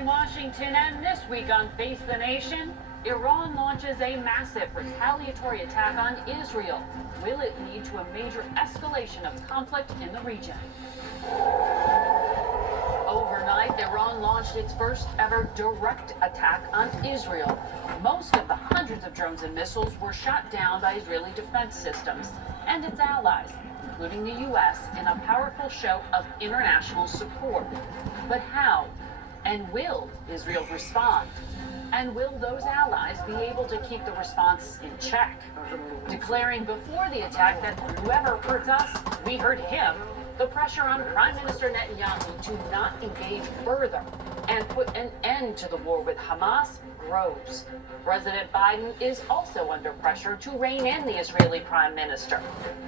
morning, Washington, and this week on Face the Nation, Iran launches a massive retaliatory attack on Israel. Will it lead to a major escalation of conflict in the region? Overnight, Iran launched its first ever direct attack on Israel. Most of the hundreds of drones and missiles were shot down by Israeli defense systems and its allies, including the U.S., in a powerful show of international support. But how? And will Israel respond? And will those allies be able to keep the response in check? Declaring before the attack that whoever hurts us, we hurt him, the pressure on Prime Minister Netanyahu to not engage further and put an end to the war with Hamas grows. President Biden is also under pressure to rein in the Israeli Prime Minister.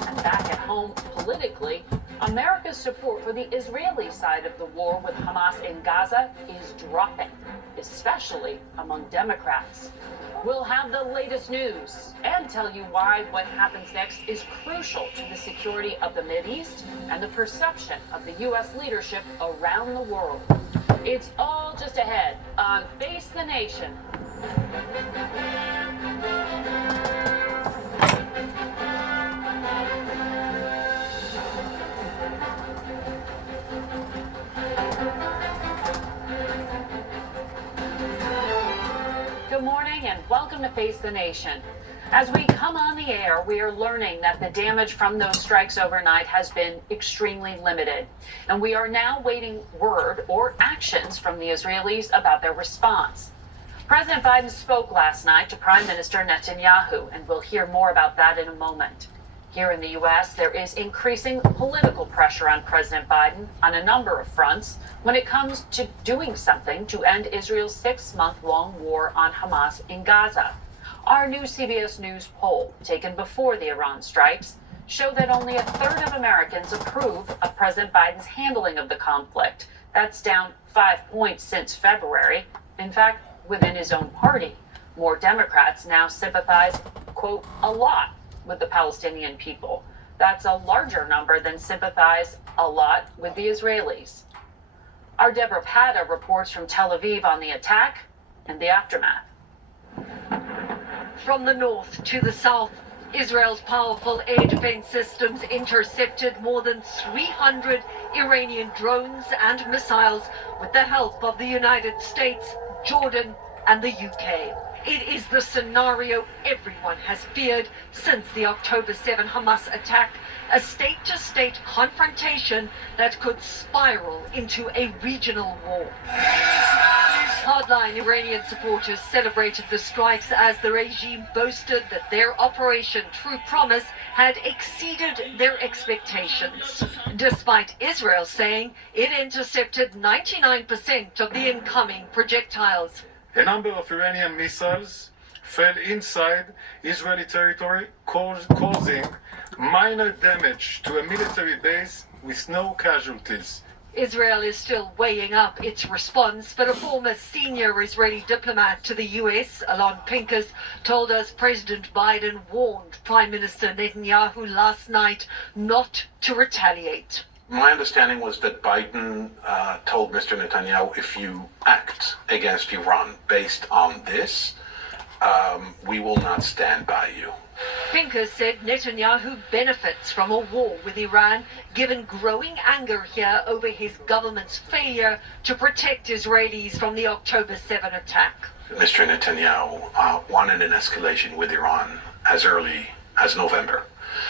And back at home, politically, America's support for the Israeli side of the war with Hamas in Gaza is dropping, especially among Democrats. We'll have the latest news and tell you why what happens next is crucial to the security of the Mideast and the perception of the U.S. leadership around the world. It's all just ahead on Face the Nation. Good morning and welcome to Face the Nation. As we come on the air, we are learning that the damage from those strikes overnight has been extremely limited. And we are now waiting word or actions from the Israelis about their response. President Biden spoke last night to Prime Minister Netanyahu, and we'll hear more about that in a moment. Here in the U.S., there is increasing political pressure on President Biden on a number of fronts when it comes to doing something to end Israel's 6-month-long war on Hamas in Gaza. Our new CBS News poll, taken before the Iran strikes, showed that only a third of Americans approve of President Biden's handling of the conflict. That's down 5 points since February. In fact, within his own party, more Democrats now sympathize, quote, a lot with the Palestinian people. That's a larger number than sympathize a lot with the Israelis. Our Deborah Pata reports from Tel Aviv on the attack and the aftermath. From the north to the south, Israel's powerful air defense systems intercepted more than 300 Iranian drones and missiles with the help of the United States, Jordan, and the UK. It is the scenario everyone has feared since the October 7 Hamas attack, a state-to-state confrontation that could spiral into a regional war. Hardline Iranian supporters celebrated the strikes as the regime boasted that their Operation True Promise had exceeded their expectations, despite Israel saying it intercepted 99% of the incoming projectiles. A number of Iranian missiles fell inside Israeli territory, causing minor damage to a military base with no casualties. Israel is still weighing up its response, but a former senior Israeli diplomat to the U.S., Alon Pincus, told us President Biden warned Prime Minister Netanyahu last night not to retaliate. My understanding was that Biden told Mr. Netanyahu, if you act against Iran based on this, we will not stand by you. Pincus said Netanyahu benefits from a war with Iran, given growing anger here over his government's failure to protect Israelis from the October 7 attack. Mr. Netanyahu wanted an escalation with Iran as early as November.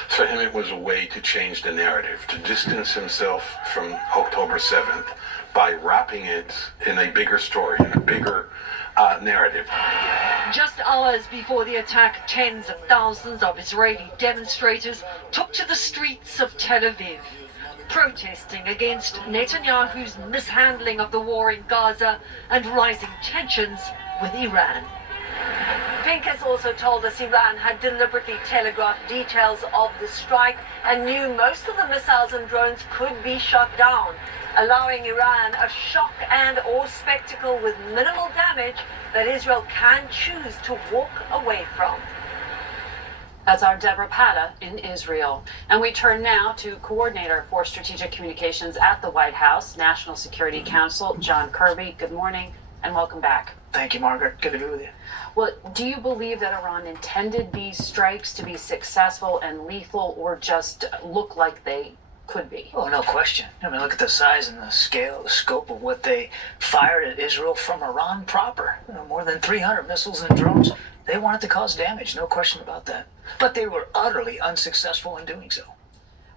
For him, it was a way to change the narrative, to distance himself from October 7th by wrapping it in a bigger story, in a bigger narrative. Just hours before the attack, tens of thousands of Israeli demonstrators took to the streets of Tel Aviv, protesting against Netanyahu's mishandling of the war in Gaza and rising tensions with Iran. Pincus also told us Iran had deliberately telegraphed details of the strike and knew most of the missiles and drones could be shot down, allowing Iran a shock and or spectacle with minimal damage that Israel can choose to walk away from. That's our Deborah Pata in Israel. And we turn now to Coordinator for Strategic Communications at the White House, National Security Council, John Kirby. Good morning. and welcome back. Thank you, Margaret. Good to be with you. Well, do you believe that Iran intended these strikes to be successful and lethal, or just look like they could be? Oh, no question. I mean, look at the size and the scale, the scope of what they fired at Israel from Iran proper. More than 300 missiles and drones. They wanted to cause damage, no question about that. But they were utterly unsuccessful in doing so.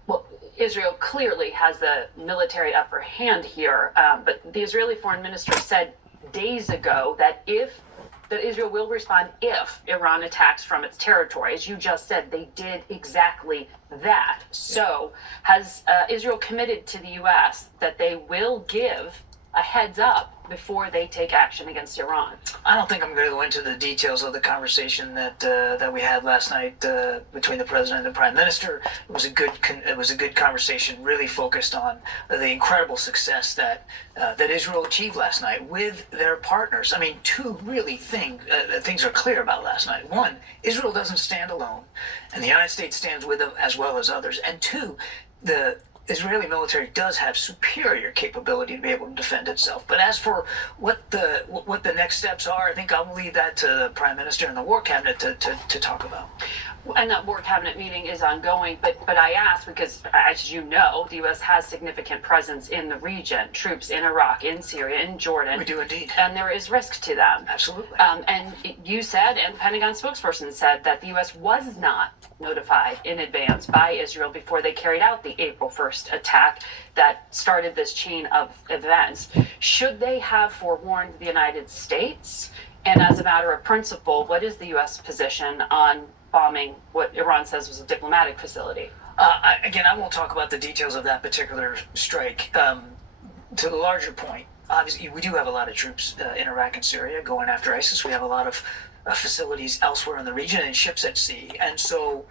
Well, Israel clearly has the military upper hand here, but the Israeli foreign minister said days ago that Israel will respond if Iran attacks from its territory. As you just said, they did exactly that. So has Israel committed to the U.S. that they will give a heads up before they take action against Iran? I don't think I'm going to go into the details of the conversation that we had last night between the president and the prime minister. It was a good conversation, really focused on the incredible success that Israel achieved last night with their partners. I mean, two really things are clear about last night. One, Israel doesn't stand alone, and the United States stands with them as well as others. And two, the Israeli military does have superior capability to be able to defend itself. But as for what the next steps are, I think I'll leave that to the Prime Minister and the War Cabinet to talk about. And that War Cabinet meeting is ongoing, but I ask because, as you know, the U.S. has significant presence in the region, troops in Iraq, in Syria, in Jordan. We do indeed. And there is risk to them. Absolutely. And you said, and the Pentagon spokesperson said, that the U.S. was not notified in advance by Israel before they carried out the April 1st attack that started this chain of events. Should they have forewarned the United States? And as a matter of principle, what is the U.S. position on bombing what Iran says was a diplomatic facility? I won't talk about the details of that particular strike. To the larger point, obviously, we do have a lot of troops in Iraq and Syria going after ISIS. We have a lot of facilities elsewhere in the region and ships at sea. And so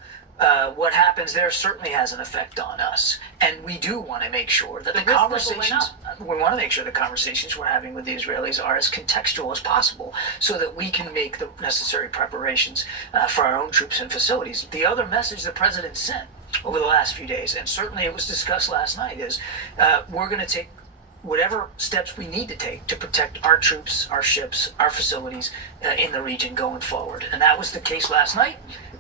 what happens there certainly has an effect on us. And we do want to make sure that the conversations we're having with the Israelis are as contextual as possible so that we can make the necessary preparations for our own troops and facilities. The other message the president sent over the last few days, and certainly it was discussed last night, is we're going to take whatever steps we need to take to protect our troops, our ships, our facilities in the region going forward. And that was the case last night,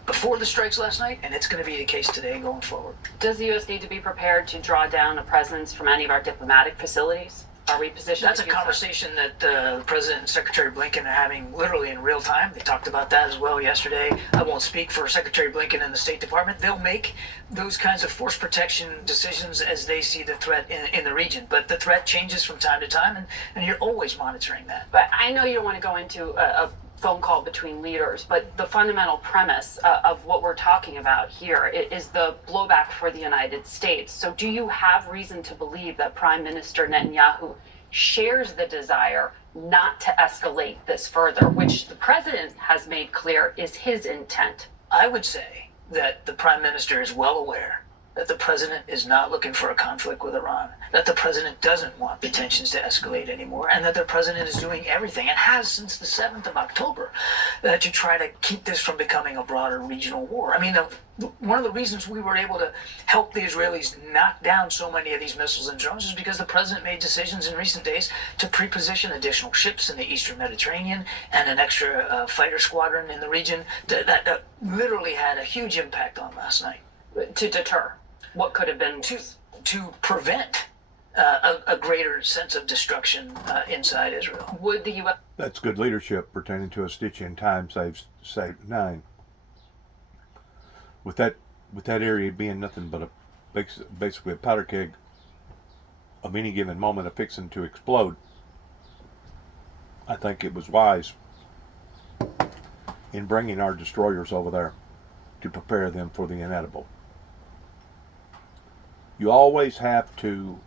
before the strikes last night, and it's going to be the case today going forward. Does the U.S. need to be prepared to draw down a presence from any of our diplomatic facilities? Are we positioned? That's a conversation that the President and Secretary Blinken are having literally in real time. They talked about that as well yesterday. I won't speak for Secretary Blinken and the State Department. They'll make those kinds of force protection decisions as they see the threat in the region. But the threat changes from time to time, and you're always monitoring that. But I know you don't want to go into a phone call between leaders, but the fundamental premise of what we're talking about here is the blowback for the United States. So do you have reason to believe that Prime Minister Netanyahu shares the desire not to escalate this further, which the president has made clear is his intent? I would say that the Prime Minister is well aware that the president is not looking for a conflict with Iran, that the president doesn't want the tensions to escalate anymore, and that the president is doing everything, and has since the 7th of October, to try to keep this from becoming a broader regional war. I mean, one of the reasons we were able to help the Israelis knock down so many of these missiles and drones is because the president made decisions in recent days to pre-position additional ships in the Eastern Mediterranean and an extra fighter squadron in the region that literally had a huge impact on last night. To deter what could have been to prevent a greater sense of destruction inside Israel. Would the U.S. That's good leadership pertaining to a stitch in time saves 9. With that area being nothing but basically a powder keg of any given moment of fixing to explode, I think it was wise in bringing our destroyers over there to prepare them for the inedible. You always have to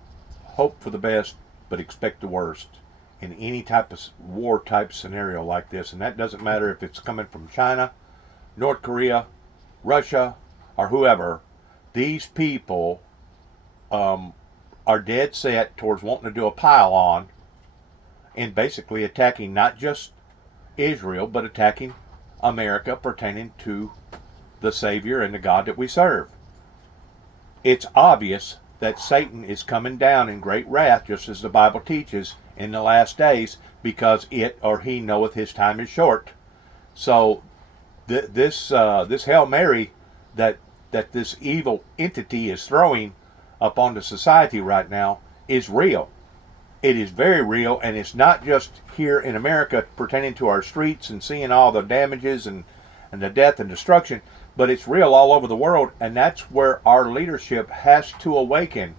hope for the best, but expect the worst in any type of war type scenario like this. And that doesn't matter if it's coming from China, North Korea, Russia, or whoever. These people are dead set towards wanting to do a pile-on and basically attacking not just Israel, but attacking America pertaining to the Savior and the God that we serve. It's obvious that Satan is coming down in great wrath, just as the Bible teaches, in the last days, because it or he knoweth his time is short. So this Hail Mary that this evil entity is throwing upon the society right now is real. It is very real, and it's not just here in America pertaining to our streets and seeing all the damages and the death and destruction, but it's real all over the world, and that's where our leadership has to awaken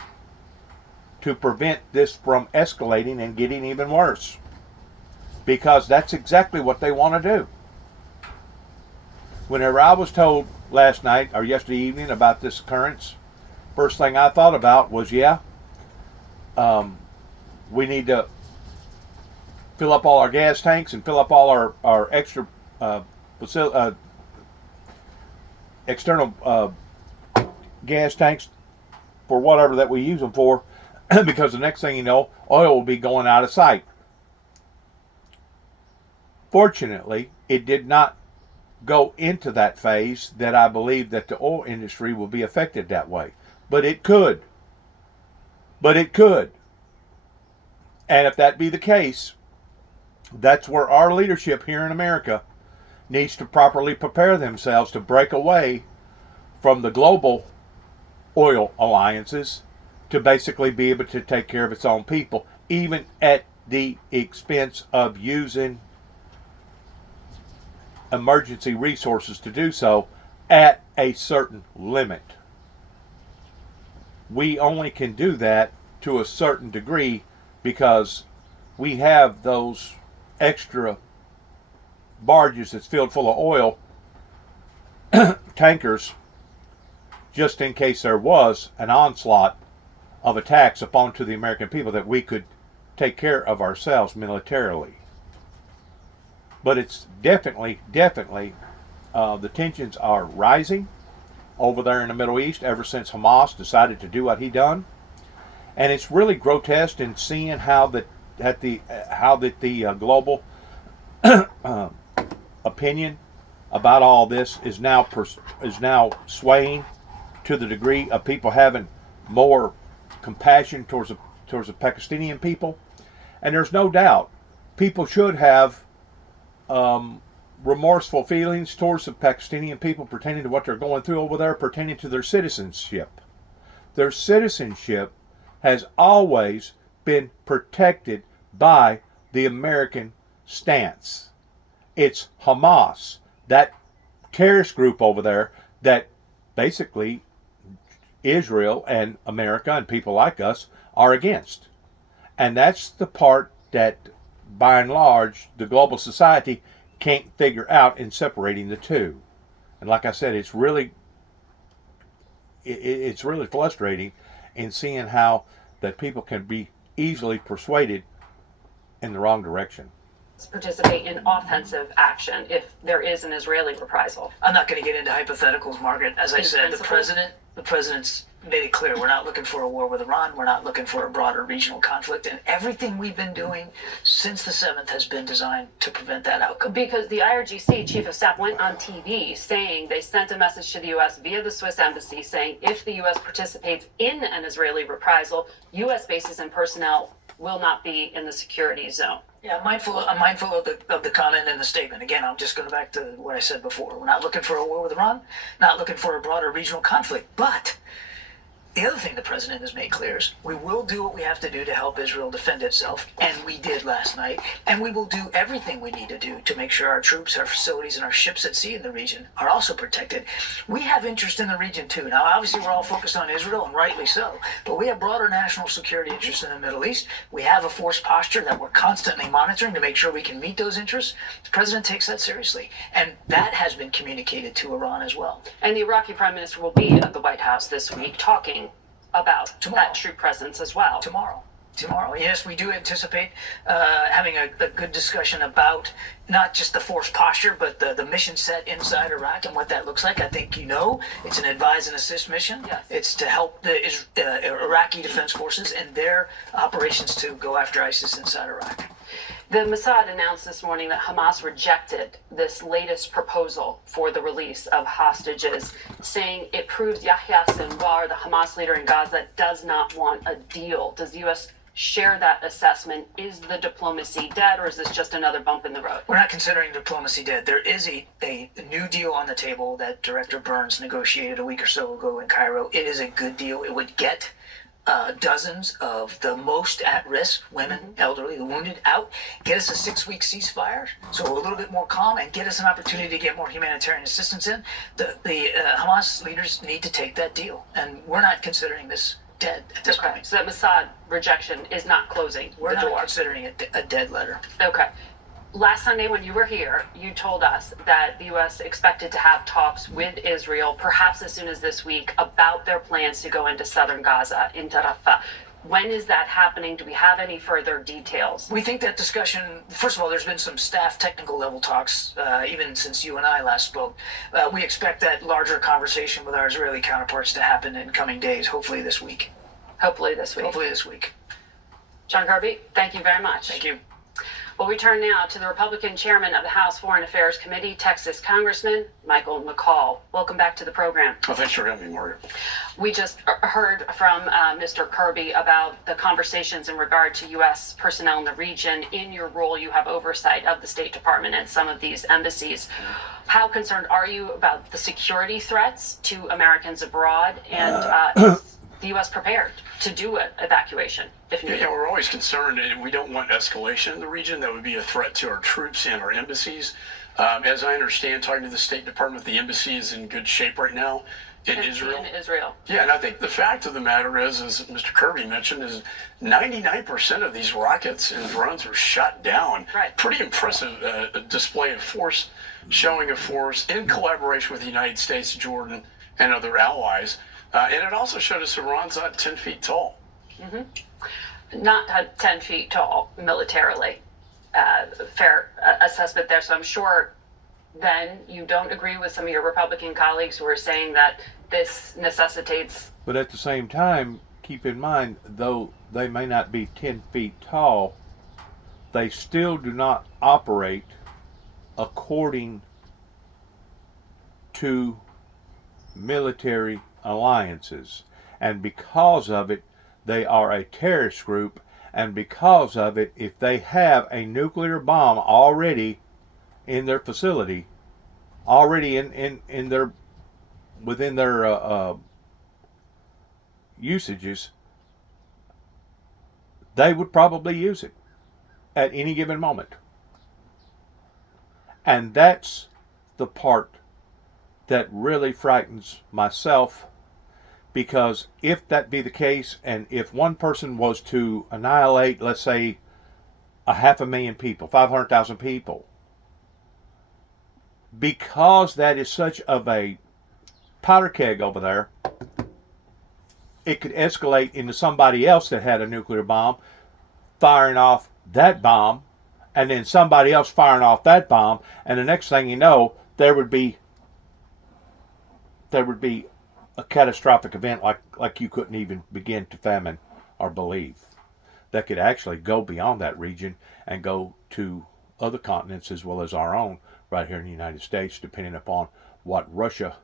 to prevent this from escalating and getting even worse. Because that's exactly what they want to do. Whenever I was told last night or yesterday evening about this occurrence, first thing I thought about was, we need to fill up all our gas tanks and fill up all our extra external gas tanks for whatever that we use them for, because the next thing you know, oil will be going out of sight. Fortunately, it did not go into that phase that I believe that the oil industry will be affected that way. But it could. And if that be the case, that's where our leadership here in America needs to properly prepare themselves to break away from the global oil alliances to basically be able to take care of its own people, even at the expense of using emergency resources to do so at a certain limit. We only can do that to a certain degree because we have those extra barges that's filled full of oil, tankers, just in case there was an onslaught of attacks upon to the American people, that we could take care of ourselves militarily. But it's definitely, the tensions are rising over there in the Middle East ever since Hamas decided to do what he done, and it's really grotesque in seeing how the global opinion about all this is now swaying to the degree of people having more compassion towards the Pakistani people, and there's no doubt people should have remorseful feelings towards the Pakistani people pertaining to what they're going through over there, pertaining to their citizenship. Their citizenship has always been protected by the American stance. It's Hamas, that terrorist group over there that basically Israel and America and people like us are against. And that's the part that, by and large, the global society can't figure out in separating the two. And like I said, it's really frustrating in seeing how that people can be easily persuaded in the wrong direction. Participate in offensive action if there is an Israeli reprisal. I'm not going to get into hypotheticals, Margaret. As I said, the president's made it clear we're not looking for a war with Iran. We're not looking for a broader regional conflict. And everything we've been doing since the 7th has been designed to prevent that outcome. Because the IRGC chief of staff went on TV saying they sent a message to the U.S. via the Swiss embassy saying if the U.S. participates in an Israeli reprisal, U.S. bases and personnel will not be in the security zone. Yeah, I'm mindful of the comment and the statement. Again, I'm just going back to what I said before. We're not looking for a war with Iran, not looking for a broader regional conflict. But the other thing the president has made clear is we will do what we have to do to help Israel defend itself, and we did last night, and we will do everything we need to do to make sure our troops, our facilities, and our ships at sea in the region are also protected. We have interest in the region too. Now, obviously, we're all focused on Israel, and rightly so, but we have broader national security interests in the Middle East. We have a force posture that we're constantly monitoring to make sure we can meet those interests. The president takes that seriously, and that has been communicated to Iran as well. And the Iraqi prime minister will be at the White House this week talking about that troop presence as well. Tomorrow. Yes, we do anticipate having a good discussion about not just the force posture, but the mission set inside Iraq and what that looks like. I think it's an advise and assist mission. Yes. It's to help the Iraqi Defense Forces and their operations to go after ISIS inside Iraq. The Mossad announced this morning that Hamas rejected this latest proposal for the release of hostages, saying it proves Yahya Sinwar, the Hamas leader in Gaza, does not want a deal. Does the U.S. share that assessment? Is the diplomacy dead, or is this just another bump in the road? We're not considering diplomacy dead. There is a new deal on the table that Director Burns negotiated a week or so ago in Cairo. It is a good deal. It would get dozens of the most at risk, women, elderly, the wounded, out, get us a 6-week ceasefire, so a little bit more calm, and get us an opportunity to get more humanitarian assistance in. The Hamas leaders need to take that deal, and we're not considering this dead at this point. So that Mossad rejection is not closing We're the not door. considering it a dead letter. Okay. Last Sunday when you were here, you told us that the U.S. expected to have talks with Israel, perhaps as soon as this week, about their plans to go into southern Gaza, into Rafah. When is that happening? Do we have any further details? We think that discussion, first of all, there's been some staff technical level talks, even since you and I last spoke. We expect that larger conversation with our Israeli counterparts to happen in coming days, hopefully this week. Hopefully this week. Hopefully this week. John Kirby, thank you very much. Thank you. We'll return now to the Republican chairman of the House Foreign Affairs Committee, Texas Congressman Michael McCaul. Welcome back to the program. Well, thanks for having me, Margaret. We just heard from Mr. Kirby about the conversations in regard to U.S. personnel in the region. In your role, you have oversight of the State Department and some of these embassies. How concerned are you about the security threats to Americans abroad, and is the U.S. prepared to do an evacuation if needed? Yeah, we're always concerned, and we don't want escalation in the region. That would be a threat to our troops and our embassies. As I understand, talking to the State Department, the embassy is in good shape right now in Israel. In Israel. Yeah, and I think the fact of the matter is, as Mr. Kirby mentioned, is 99% of these rockets and drones were shot down. Right. Pretty impressive display of force, showing of force in collaboration with the United States, Jordan, and other allies. And it also showed us Iran's not 10 feet tall. Not 10 feet tall militarily. Fair assessment there. So I'm sure then you don't agree with some of your Republican colleagues who are saying that this necessitates. But at the same time, keep in mind, though they may not be 10 feet tall, they still do not operate according to military alliances. And because of it, they are a terrorist group. And because of it, if they have a nuclear bomb already in their facility, already in their within their usages, they would probably use it at any given moment. And that's the part that really frightens myself, because if that be the case, and if one person was to annihilate, let's say, 500,000 people, 500,000 people, because that is such of a powder keg over there, it could escalate into somebody else that had a nuclear bomb firing off that bomb, and then somebody else firing off that bomb, and the next thing you know, there would be a catastrophic event like you couldn't even begin to fathom or believe, that could actually go beyond that region and go to other continents as well as our own right here in the United States, depending upon what Russia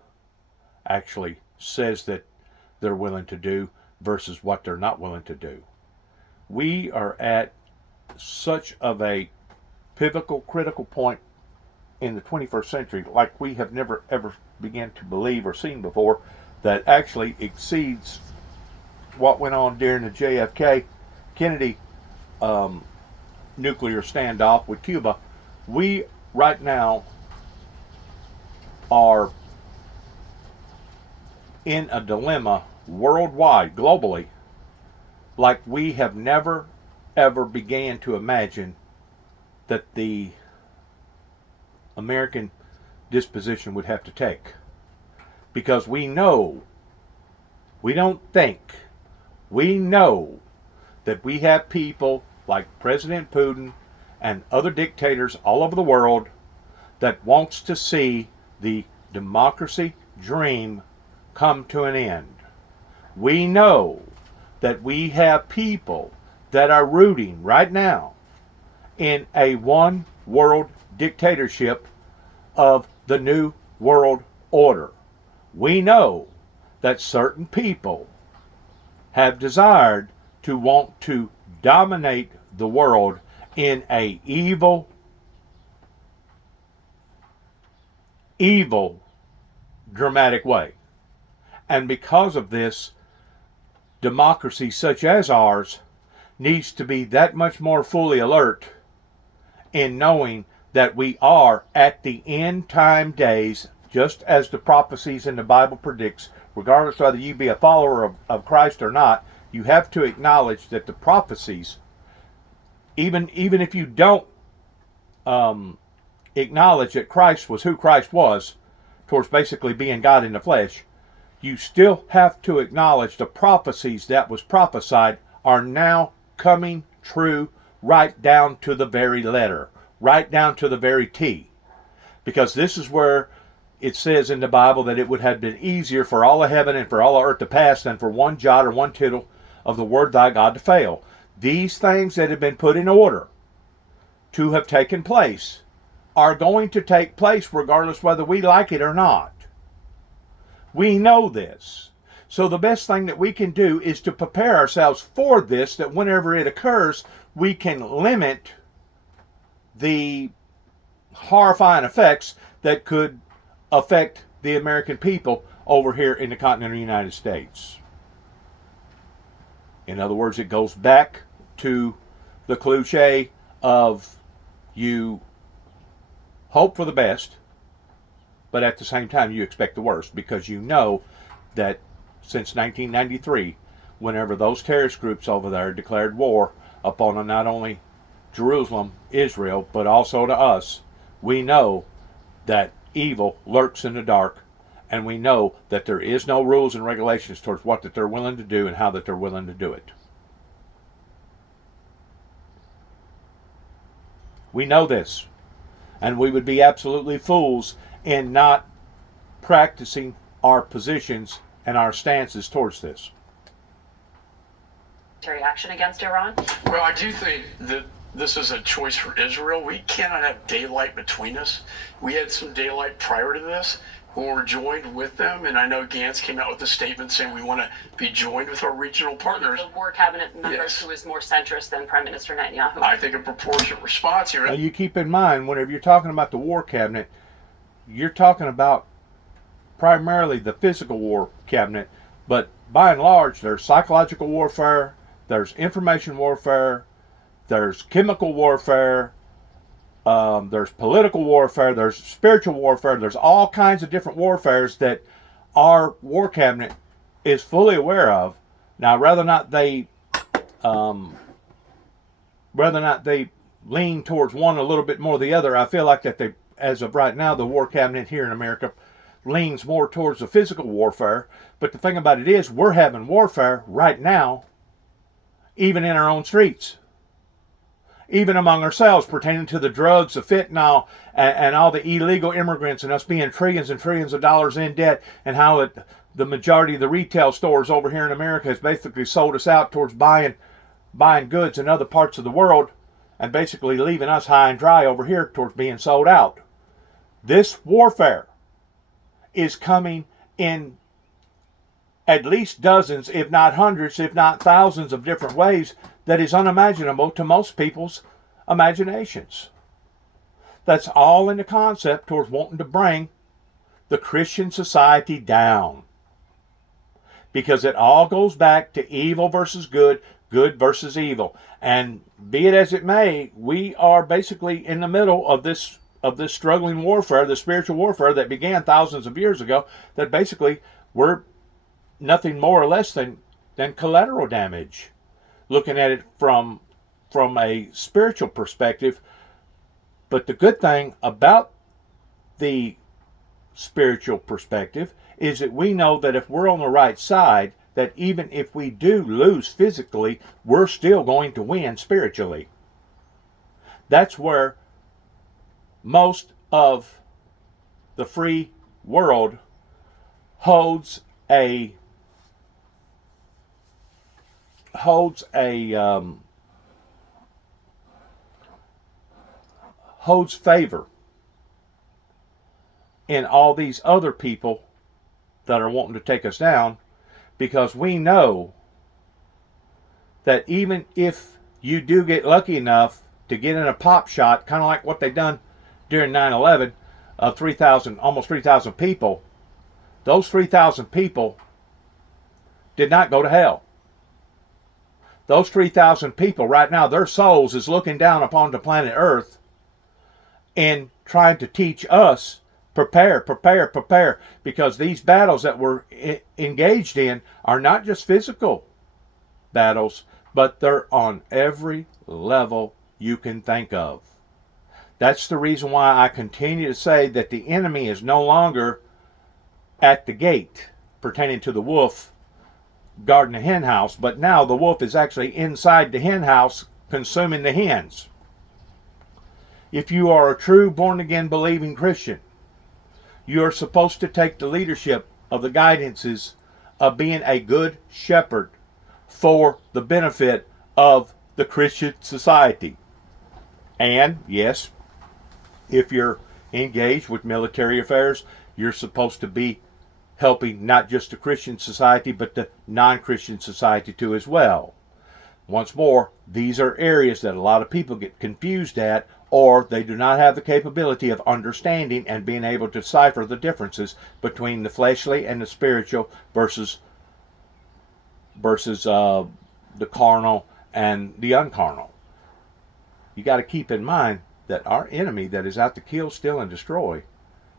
actually says that they're willing to do versus what they're not willing to do. We are at such of a pivotal, critical point in the 21st century like we have never ever began to believe or seen before, that actually exceeds what went on during the JFK Kennedy nuclear standoff with Cuba. We right now are in a dilemma worldwide, globally, like we have never ever began to imagine that the American disposition would have to take. Because we know, we don't think, we know that we have people like President Putin and other dictators all over the world that wants to see the democracy dream come to an end. We know that we have people that are rooting right now in a one world dictatorship of the New World Order. We know that certain people have desired to want to dominate the world in a evil, dramatic way. And because of this, democracy such as ours needs to be that much more fully alert in knowing that we are at the end time days, just as the prophecies in the Bible predicts. Regardless whether you be a follower of Christ or not, you have to acknowledge that the prophecies, even if you don't acknowledge that Christ was who Christ was, towards basically being God in the flesh, you still have to acknowledge the prophecies that was prophesied are now coming true, right down to the very letter, right down to the very T. Because this is where it says in the Bible that it would have been easier for all of heaven and for all of earth to pass than for one jot or one tittle of the word thy God to fail. These things that have been put in order to have taken place are going to take place regardless whether we like it or not. We know this. So the best thing that we can do is to prepare ourselves for this, that whenever it occurs, we can limit the horrifying effects that could affect the American people over here in the continental United States. In other words, it goes back to the cliche of you hope for the best, but at the same time you expect the worst, because you know that since 1993, whenever those terrorist groups over there declared war upon not only Jerusalem, Israel, but also to us, we know that evil lurks in the dark, and we know that there is no rules and regulations towards what that they're willing to do and how that they're willing to do it. We know this, and we would be absolutely fools in not practicing our positions and our stances towards this. Action against Iran? Well, I do think that this is a choice for Israel. We cannot have daylight between us. We had some daylight prior to this when we were joined with them, and I know Gantz came out with a statement saying we want to be joined with our regional partners. The war cabinet member Yes. who is more centrist than Prime Minister Netanyahu. I think a proportionate response here. Now you keep in mind, whenever you're talking about the war cabinet, you're talking about primarily the physical war cabinet, but by and large, there's psychological warfare, there's information warfare, there's chemical warfare, there's political warfare, there's spiritual warfare, there's all kinds of different warfares that our war cabinet is fully aware of. Now, whether or not they lean towards one a little bit more than the other, I feel like that they, as of right now, the war cabinet here in America leans more towards the physical warfare. But the thing about it is, we're having warfare right now, even in our own streets, even among ourselves, pertaining to the drugs, the fentanyl, and all the illegal immigrants, and us being trillions and trillions of dollars in debt, and how the majority of the retail stores over here in America has basically sold us out towards buying goods in other parts of the world, and basically leaving us high and dry over here towards being sold out. This warfare is coming in at least dozens, if not hundreds, if not thousands of different ways that is unimaginable to most people's imaginations. That's all in the concept towards wanting to bring the Christian society down. Because it all goes back to evil versus good, good versus evil. And be it as it may, we are basically in the middle of this struggling warfare, the spiritual warfare that began thousands of years ago, that basically we're nothing more or less than collateral damage. Looking at it from a spiritual perspective. But the good thing about the spiritual perspective is that we know that if we're on the right side, that even if we do lose physically, we're still going to win spiritually. That's where most of the free world holds favor in all these other people that are wanting to take us down, because we know that even if you do get lucky enough to get in a pop shot, kind of like what they done during 9/11, of 3,000, almost 3,000 people, those 3,000 people did not go to hell. Those 3,000 people right now, their souls is looking down upon the planet Earth and trying to teach us, prepare, prepare, prepare, because these battles that we're engaged in are not just physical battles, but they're on every level you can think of. That's the reason why I continue to say that the enemy is no longer at the gate pertaining to the wolf guarding the hen house, but now the wolf is actually inside the hen house consuming the hens. If you are a true born-again believing Christian, you are supposed to take the leadership of the guidances of being a good shepherd for the benefit of the Christian society. And yes, if you're engaged with military affairs, you're supposed to be helping not just the Christian society, but the non-Christian society too as well. Once more, these are areas that a lot of people get confused at, or they do not have the capability of understanding and being able to decipher the differences between the fleshly and the spiritual versus the carnal and the uncarnal. You got to keep in mind that our enemy that is out to kill, steal, and destroy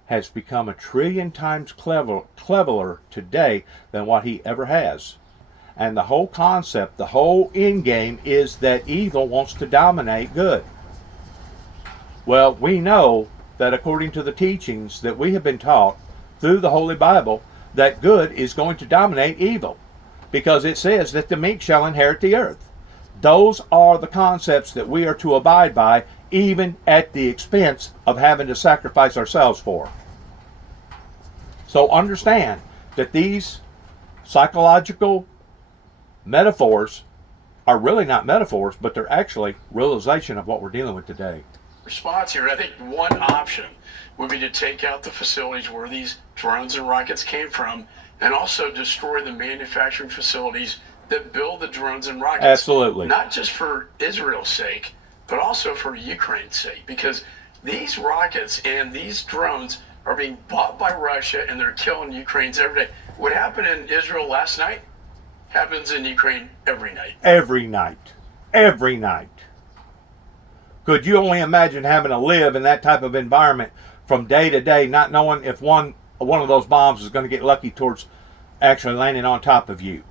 has become 1,000,000,000,000 times cleverer today than what he ever has. And the whole concept, the whole end game is that evil wants to dominate good. Well, we know that according to the teachings that we have been taught through the Holy Bible, that good is going to dominate evil, because it says that the meek shall inherit the earth. Those are the concepts that we are to abide by, even at the expense of having to sacrifice ourselves for. So understand that these psychological metaphors are really not metaphors, but they're actually realization of what we're dealing with today. Response here, I think one option would be to take out the facilities where these drones and rockets came from, and also destroy the manufacturing facilities that build the drones and rockets. Absolutely. Not just for Israel's sake, but also for Ukraine's sake, because these rockets and these drones are being bought by Russia, and they're killing Ukrainians every day. What happened in Israel last night happens in Ukraine every night. Every night. Every night. Could you only imagine having to live in that type of environment from day to day, not knowing if one of those bombs is going to get lucky towards actually landing on top of you?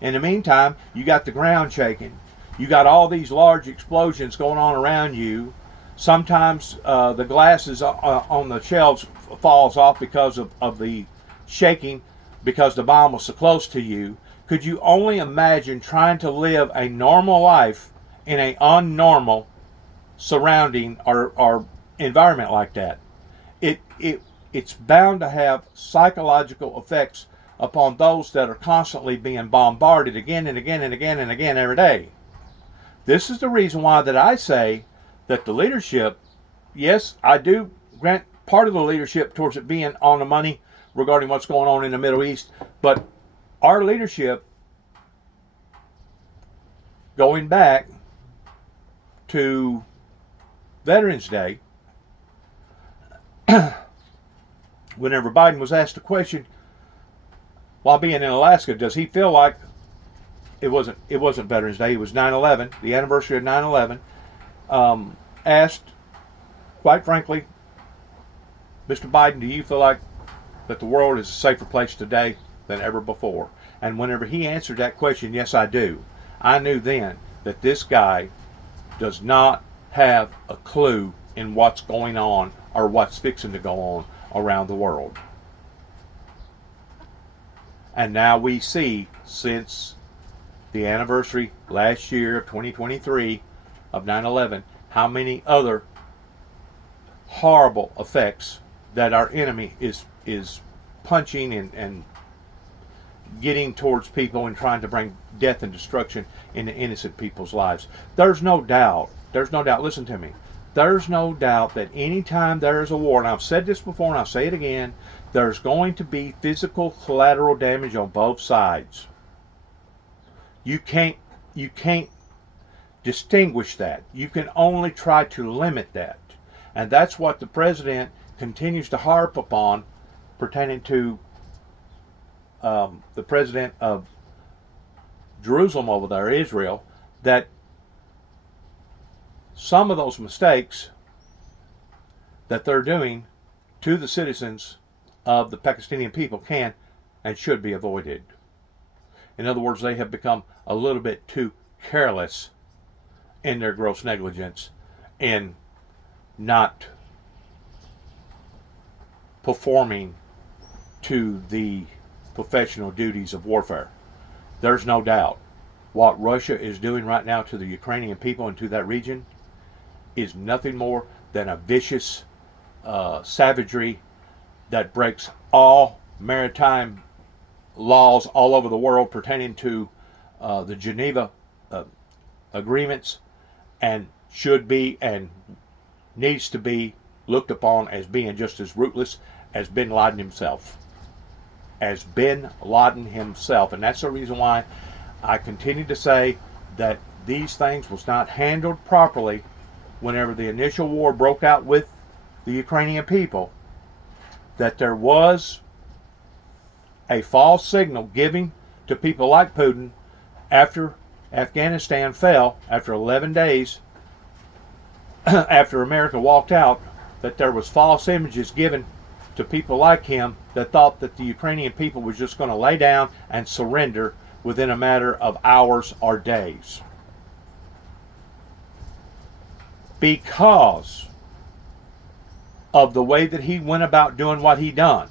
In the meantime, you got the ground shaking. You got all these large explosions going on around you. Sometimes the glasses on the shelves falls off because of the shaking, because the bomb was so close to you. Could you only imagine trying to live a normal life in an unnormal surrounding or environment like that? It's bound to have psychological effects upon those that are constantly being bombarded again and again and again and again every day. This is the reason why that I say that the leadership, yes, I do grant part of the leadership towards it being on the money regarding what's going on in the Middle East, but our leadership, going back to Veterans Day, whenever Biden was asked the question while being in Alaska, does he feel like it wasn't Veterans Day, it was 9/11, the anniversary of 9/11, asked, quite frankly, Mr. Biden, do you feel like that the world is a safer place today than ever before? And whenever he answered that question, yes, I do, I knew then that this guy does not have a clue in what's going on or what's fixing to go on around the world. And now we see, since the anniversary last year of 2023 of 9/11, how many other horrible effects that our enemy is punching and getting towards people and trying to bring death and destruction into innocent people's lives. There's no doubt, listen to me, there's no doubt that anytime there is a war, and I've said this before and I'll say it again, there's going to be physical collateral damage on both sides. You can't distinguish that. You can only try to limit that. And that's what the president continues to harp upon pertaining to the president of Jerusalem over there, Israel, that some of those mistakes that they're doing to the citizens of the Pakistani people can and should be avoided. In other words, they have become a little bit too careless in their gross negligence in not performing to the professional duties of warfare. There's no doubt what Russia is doing right now to the Ukrainian people and to that region is nothing more than a vicious savagery that breaks all maritime laws all over the world pertaining to the Geneva agreements, and should be and needs to be looked upon as being just as ruthless as bin Laden himself. As bin Laden himself. And that's the reason why I continue to say that these things was not handled properly whenever the initial war broke out with the Ukrainian people, that there was a false signal given to people like Putin after Afghanistan fell, after 11 days after America walked out, that there was false images given to people like him that thought that the Ukrainian people was just going to lay down and surrender within a matter of hours or days. Because of the way that he went about doing what he done,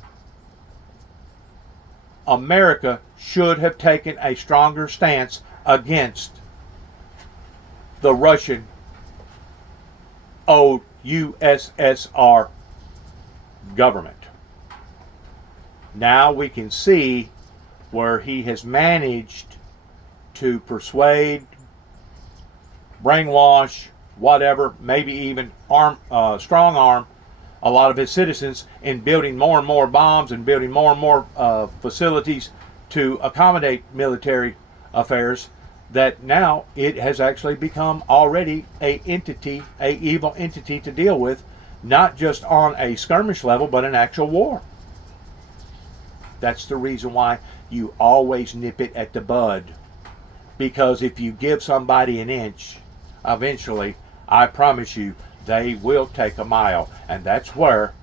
America should have taken a stronger stance against the Russian old USSR government. Now we can see where he has managed to persuade, brainwash, whatever, maybe even strong arm a lot of his citizens in building more and more bombs and building more and more facilities to accommodate military affairs, that now it has actually become already a evil entity to deal with, not just on a skirmish level, but an actual war. That's the reason why you always nip it at the bud. Because if you give somebody an inch, eventually, I promise you, they will take a mile. And that's where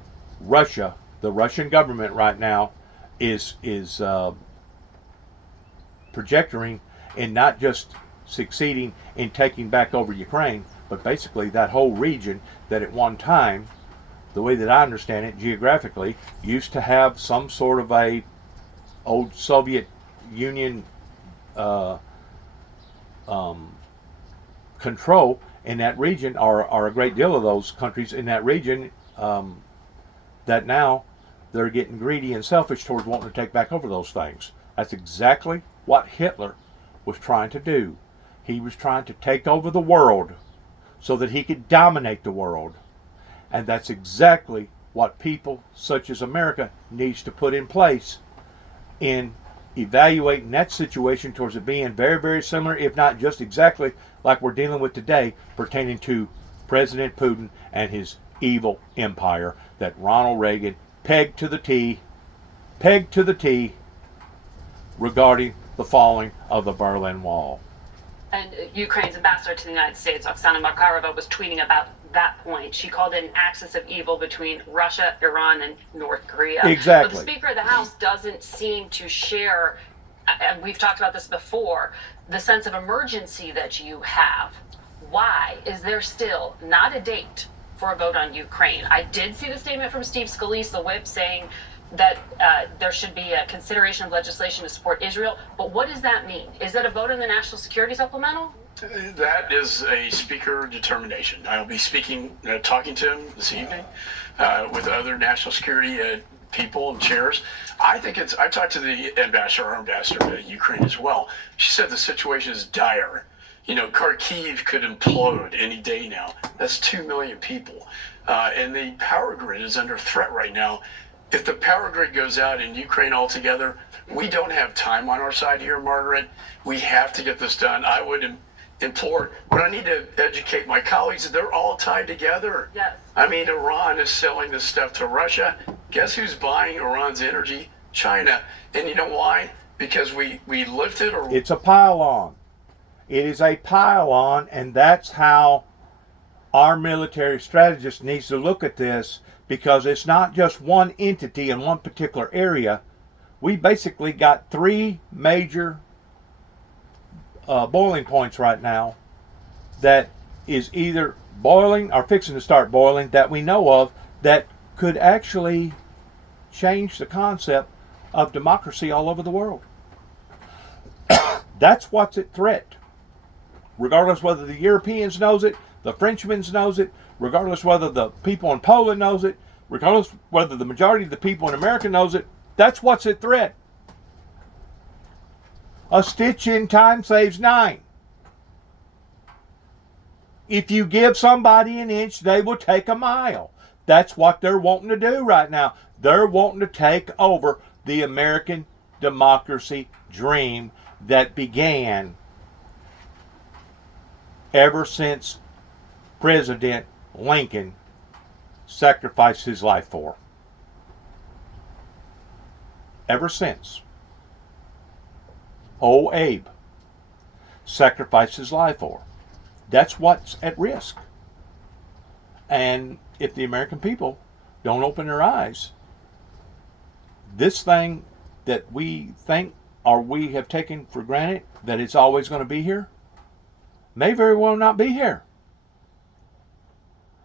Russia, the Russian government right now, is projecting in not just succeeding in taking back over Ukraine, but basically that whole region that at one time, the way that I understand it geographically, used to have some sort of a old Soviet Union control in that region, are a great deal of those countries in that region, that now they're getting greedy and selfish towards wanting to take back over those things. That's exactly what Hitler was trying to do. He was trying to take over the world so that he could dominate the world. And that's exactly what people such as America needs to put in place in evaluating that situation towards it being very, very similar, if not just exactly like we're dealing with today, pertaining to President Putin and his evil empire that Ronald Reagan pegged to the T regarding the falling of the Berlin Wall. And Ukraine's ambassador to the United States, Oksana Markarova, was tweeting about that point. She called it an axis of evil between Russia, Iran, and North Korea. Exactly. But the Speaker of the House doesn't seem to share, and we've talked about this before, the sense of emergency that you have. Why is there still not a date for a vote on Ukraine? I did see the statement from Steve Scalise, the whip, saying that there should be a consideration of legislation to support Israel. But what does that mean? Is that a vote on the National Security Supplemental? That is a speaker determination. I'll be speaking, talking to him this evening with other national security people and chairs. I talked to the ambassador, our ambassador to Ukraine as well. She said the situation is dire. You know, Kharkiv could implode any day now. That's 2 million people. And the power grid is under threat right now. If the power grid goes out in Ukraine altogether, we don't have time on our side here, Margaret. We have to get this done. I would implore, when I need to educate my colleagues, they're all tied together. Yes. I mean, Iran is selling this stuff to Russia. Guess who's buying Iran's energy? China. And you know why? Because we lifted or It's a pile-on. It is a pile-on, and that's how our military strategist needs to look at this, because it's not just one entity in one particular area. We basically got three major boiling points right now that is either boiling or fixing to start boiling that we know of, that could actually change the concept of democracy all over the world. That's what's at threat. Regardless whether the Europeans knows it, the Frenchman knows it, regardless whether the people in Poland knows it, regardless whether the majority of the people in America knows it, that's what's at threat. A stitch in time saves 9. If you give somebody an inch, they will take a mile. That's what they're wanting to do right now. They're wanting to take over the American democracy dream that began ever since President Lincoln sacrificed his life for. Ever since. Old Abe sacrificed his life for. That's what's at risk. And if the American people don't open their eyes, this thing that we think or we have taken for granted that it's always going to be here may very well not be here.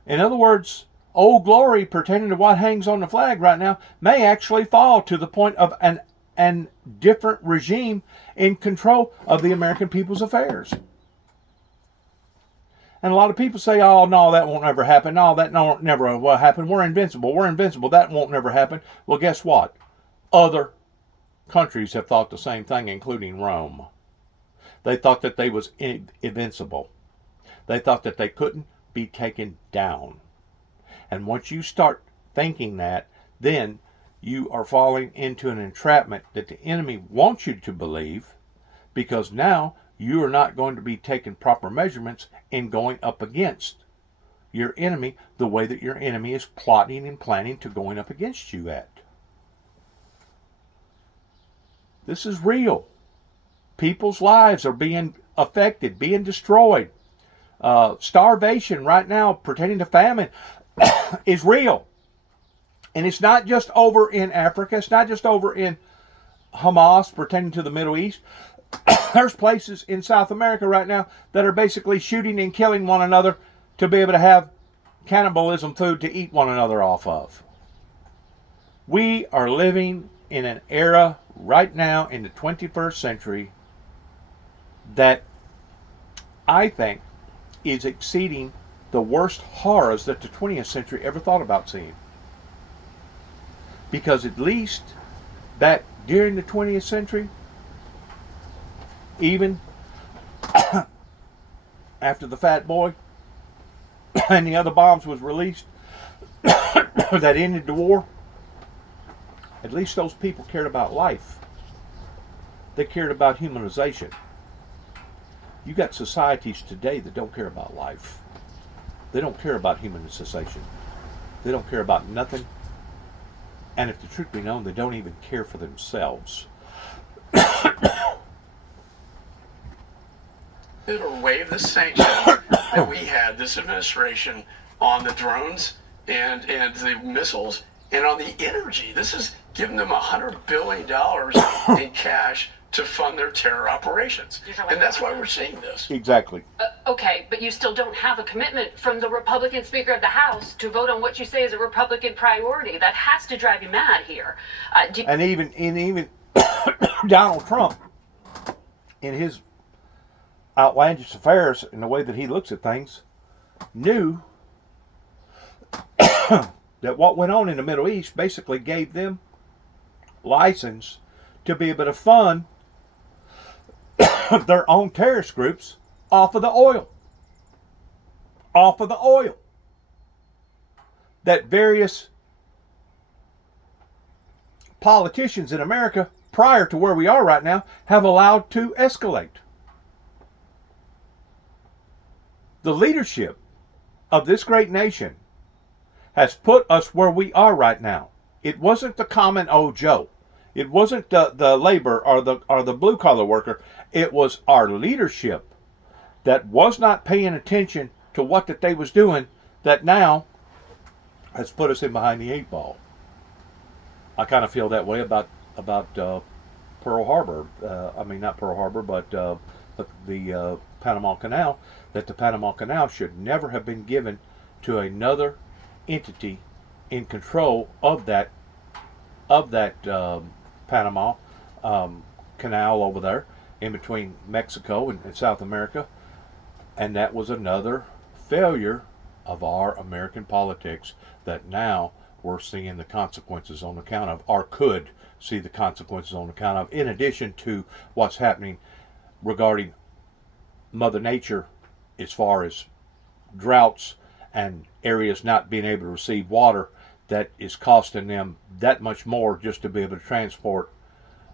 In other words, Old Glory pertaining to what hangs on the flag right now may actually fall to the point of an different regime in control of the American people's affairs. And a lot of people say, oh, no, that won't ever happen. No, that never will happen. We're invincible. We're invincible. That won't never happen. Well, guess what? Other countries have thought the same thing, including Rome. They thought that they was invincible. They thought that they couldn't be taken down. And once you start thinking that, then you are falling into an entrapment that the enemy wants you to believe, because now you are not going to be taking proper measurements in going up against your enemy the way that your enemy is plotting and planning to going up against you at. This is real. People's lives are being affected, being destroyed. Starvation right now pertaining to famine is real. And it's not just over in Africa. It's not just over in Hamas pertaining to the Middle East. There's places in South America right now that are basically shooting and killing one another to be able to have cannibalism food to eat one another off of. We are living in an era right now in the 21st century that I think is exceeding the worst horrors that the 20th century ever thought about seeing. Because at least back during the 20th century, even after the Fat Boy and the other bombs was released that ended the war, at least those people cared about life. They cared about humanization. You got societies today that don't care about life. They don't care about humanization. They don't care about nothing. And if the truth be known, they don't even care for themselves. Or waive the sanction that we had, this administration, on the drones and the missiles and on the energy. This is giving them $100 billion in cash to fund their terror operations. And that's why we're seeing this. Exactly. Okay, but you still don't have a commitment from the Republican Speaker of the House to vote on what you say is a Republican priority. That has to drive you mad here. And even Donald Trump, in his outlandish affairs and the way that he looks at things, knew that what went on in the Middle East basically gave them license to be able to fund their own terrorist groups off of the oil. Off of the oil that various politicians in America, prior to where we are right now, have allowed to escalate. The leadership of this great nation has put us where we are right now. It wasn't the common old Joe. It wasn't the labor or the blue collar worker. It was our leadership that was not paying attention to what that they was doing that now has put us in behind the 8 ball. I kind of feel that way about Pearl Harbor. I mean, not Pearl Harbor, but the Panama Canal. That the Panama Canal should never have been given to another entity in control of that Panama Canal over there in between Mexico and South America. And that was another failure of our American politics that now we're seeing the consequences on account of, or could see the consequences on account of, in addition to what's happening regarding Mother Nature as far as droughts and areas not being able to receive water that is costing them that much more just to be able to transport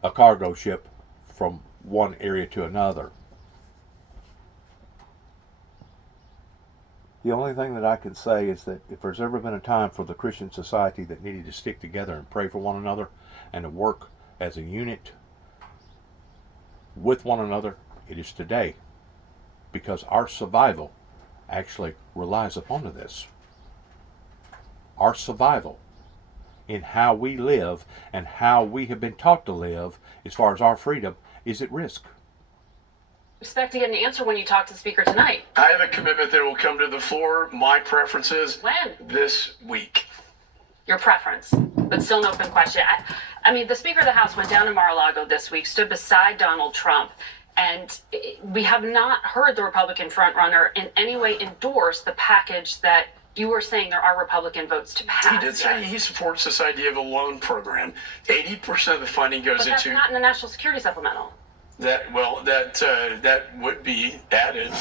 a cargo ship from one area to another. The only thing that I can say is that if there's ever been a time for the Christian society that needed to stick together and pray for one another and to work as a unit with one another, it is today, because our survival actually relies upon this. Our survival in how we live and how we have been taught to live as far as our freedom is at risk. Expect to get an answer when you talk to the speaker tonight. I have a commitment that will come to the floor. My preference is When? this week. Your preference, but still an open question. I mean, the Speaker of the House went down to Mar-a-Lago this week, stood beside Donald Trump, and we have not heard the Republican frontrunner in any way endorse the package that you were saying there are Republican votes to pass. He did say he supports this idea of a loan program. 80% of the funding goes But that's into not in the National Security Supplemental. that. Well, that would be added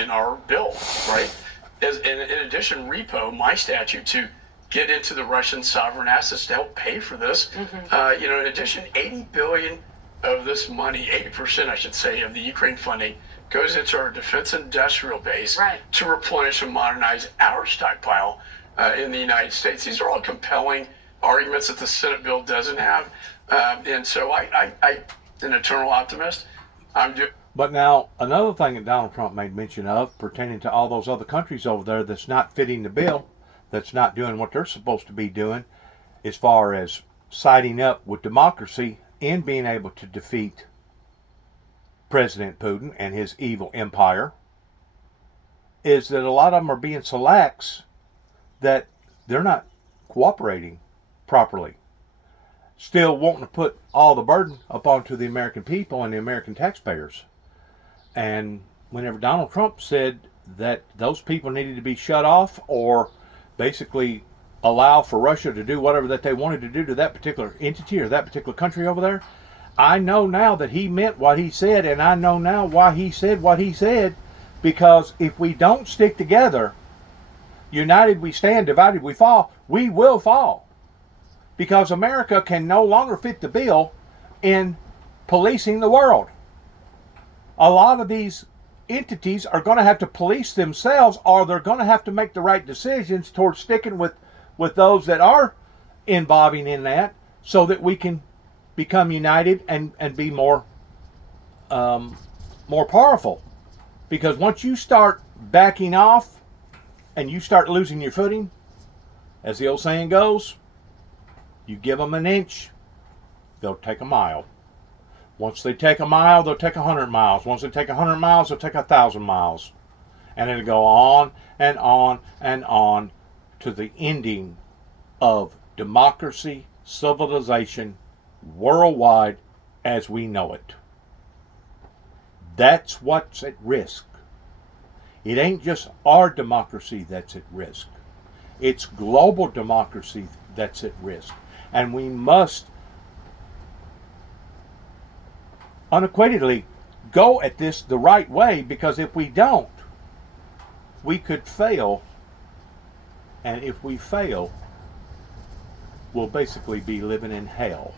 in our bill, right? In addition, repo, my statute to get into the Russian sovereign assets to help pay for this. In addition, 80 billion of this money, 80% I should say, of the Ukraine funding goes into our defense industrial base to replenish and modernize our stockpile in the United States. These are all compelling arguments that the Senate bill doesn't have. And so I'm an eternal optimist. But now, another thing that Donald Trump made mention of pertaining to all those other countries over there that's not fitting the bill, that's not doing what they're supposed to be doing as far as siding up with democracy and being able to defeat President Putin and his evil empire, is that a lot of them are being so lax that they're not cooperating properly. Still wanting to put all the burden upon to the American people and the American taxpayers. And whenever Donald Trump said that those people needed to be shut off or basically allow for Russia to do whatever that they wanted to do to that particular entity or that particular country over there, I know now that he meant what he said, and I know now why he said what he said, because if we don't stick together, united we stand, divided we fall, we will fall. Because America can no longer fit the bill in policing the world. A lot of these entities are going to have to police themselves, or they're going to have to make the right decisions towards sticking with those that are involving in that, so that we can become united and be more powerful. Because once you start backing off and you start losing your footing, as the old saying goes, you give them an inch, they'll take a mile. Once they take a mile, they'll take 100 miles. Once they take 100 miles, they'll take 1,000 miles. And it'll go on and on and on to the ending of democracy, civilization, worldwide as we know it. That's what's at risk. It ain't just our democracy that's at risk. It's global democracy that's at risk. And we must unequivocally go at this the right way, because if we don't, we could fail. And if we fail, we'll basically be living in hell.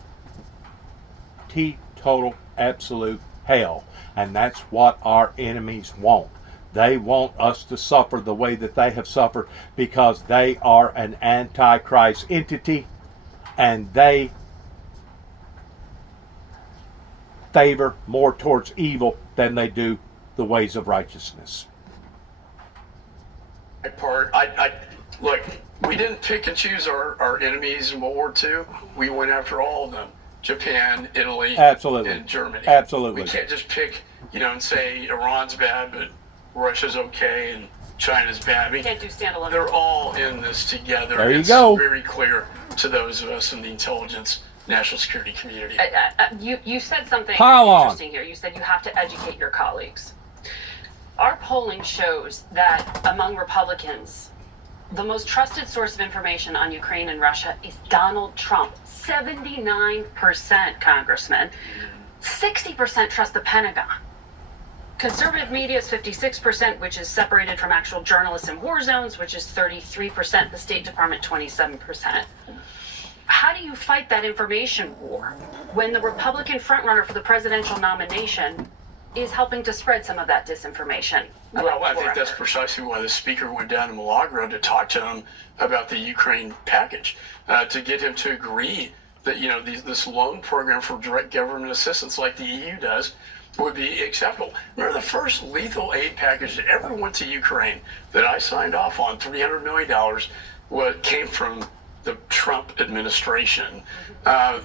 Total, absolute hell. And that's what our enemies want. They want us to suffer the way that they have suffered because they are an antichrist entity and they favor more towards evil than they do the ways of righteousness. I look, we didn't pick and choose our enemies in World War II. We went after all of them. Japan, Italy, Absolutely. and Germany. Absolutely. We can't just pick, and say Iran's bad, but Russia's okay and China's bad. I mean, Can't do standalone. they're all in this together. There you It's go. very clear to those of us in the intelligence, national security community. You said something Pile on. interesting here. You said you have to educate your colleagues. Our polling shows that among Republicans, the most trusted source of information on Ukraine and Russia is Donald Trump. 79%, Congressman. 60% trust the Pentagon. Conservative media is 56%, which is separated from actual journalists in war zones, which is 33%. The State Department, 27%. How do you fight that information war when the Republican frontrunner for the presidential nomination is helping to spread some of that disinformation? Well, I think that's precisely why the speaker went down to Milagro to talk to him about the Ukraine package, to get him to agree that, this loan program for direct government assistance like the EU does would be acceptable. Remember, the first lethal aid package that ever went to Ukraine that I signed off on, $300 million, came from the Trump administration.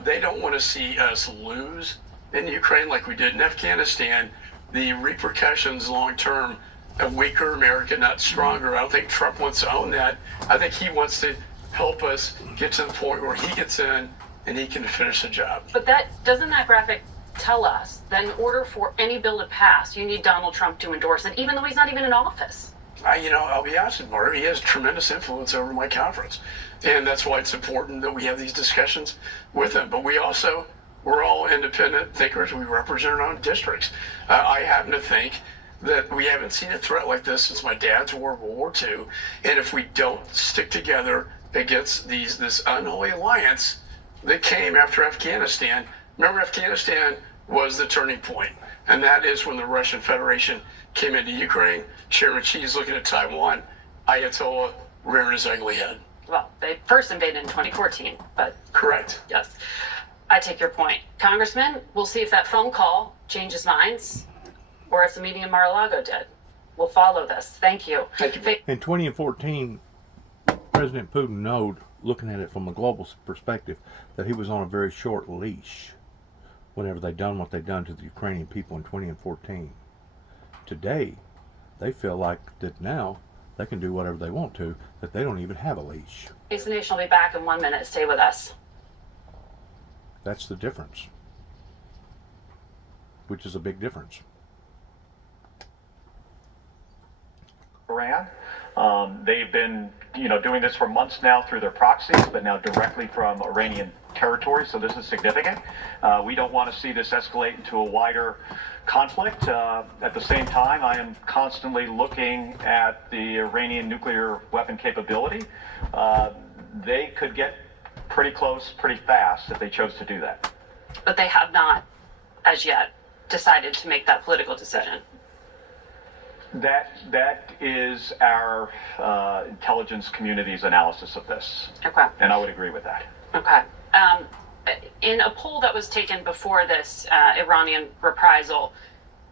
They don't want to see us lose in Ukraine like we did in Afghanistan. The repercussions long term, a weaker America, not stronger. I don't think Trump wants to own that. I think he wants to help us get to the point where he gets in and he can finish the job. But doesn't that graphic tell us that in order for any bill to pass, you need Donald Trump to endorse it, even though he's not even in office? I'll be honest with you, Mark, he has tremendous influence over my conference. And that's why it's important that we have these discussions with him. But we're all independent thinkers. We represent our own districts. I happen to think that we haven't seen a threat like this since my dad's war, World War II. And if we don't stick together against this unholy alliance that came after Afghanistan, remember Afghanistan was the turning point. And that is when the Russian Federation came into Ukraine. Chairman Xi is looking at Taiwan. Ayatollah rearing his ugly head. Well, they first invaded in 2014, but Correct. yes. I take your point. Congressman, we'll see if that phone call changes minds or if the meeting in Mar-a-Lago did. We'll follow this. Thank you. Thank you. In 2014, President Putin knowed, looking at it from a global perspective, that he was on a very short leash whenever they done what they done to the Ukrainian people in 2014. Today, they feel like that now they can do whatever they want to, that they don't even have a leash. Face the Nation will be back in 1 minute. Stay with us. That's the difference, which is a big difference. Iran. They've been, doing this for months now through their proxies, but now directly from Iranian territory. So this is significant. We don't want to see this escalate into a wider conflict. At the same time, I am constantly looking at the Iranian nuclear weapon capability. They could get pretty close, pretty fast if they chose to do that. But they have not, as yet, decided to make that political decision. That is our intelligence community's analysis of this. Okay. And I would agree with that. Okay. In a poll that was taken before this Iranian reprisal,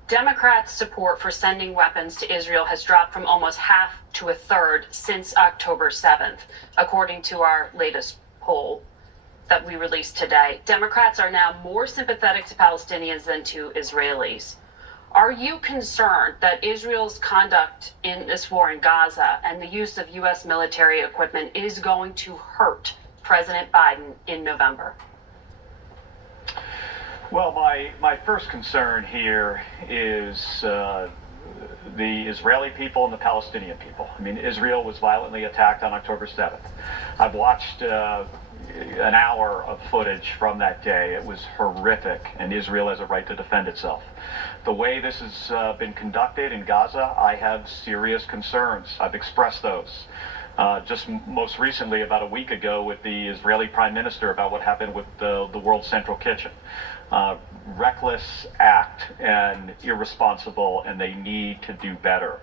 Democrats' support for sending weapons to Israel has dropped from almost half to a third since October 7th, according to our latest poll that we released today. Democrats are now more sympathetic to Palestinians than to Israelis. Are you concerned that Israel's conduct in this war in Gaza and the use of U.S. military equipment is going to hurt President Biden in November? Well, my first concern here is the Israeli people and the Palestinian people. I mean, Israel was violently attacked on October 7th. I've watched an hour of footage from that day. It was horrific, and Israel has a right to defend itself. The way this has been conducted in Gaza, I have serious concerns. I've expressed those. Just most recently, about a week ago, with the Israeli Prime Minister about what happened with the World Central Kitchen. Reckless act and irresponsible, and they need to do better.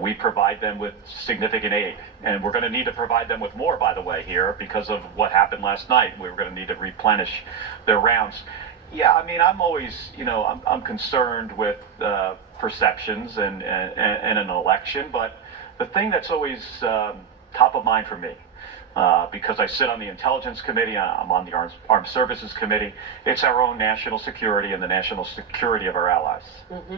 We provide them with significant aid, and we're going to need to provide them with more, by the way, here because of what happened last night. We're going to need to replenish their rounds. Yeah, I mean, I'm always, I'm concerned with perceptions and an election, but the thing that's always top of mind for me, because I sit on the Intelligence Committee, I'm on the Armed Services Committee, it's our own national security and the national security of our allies. Mm-hmm.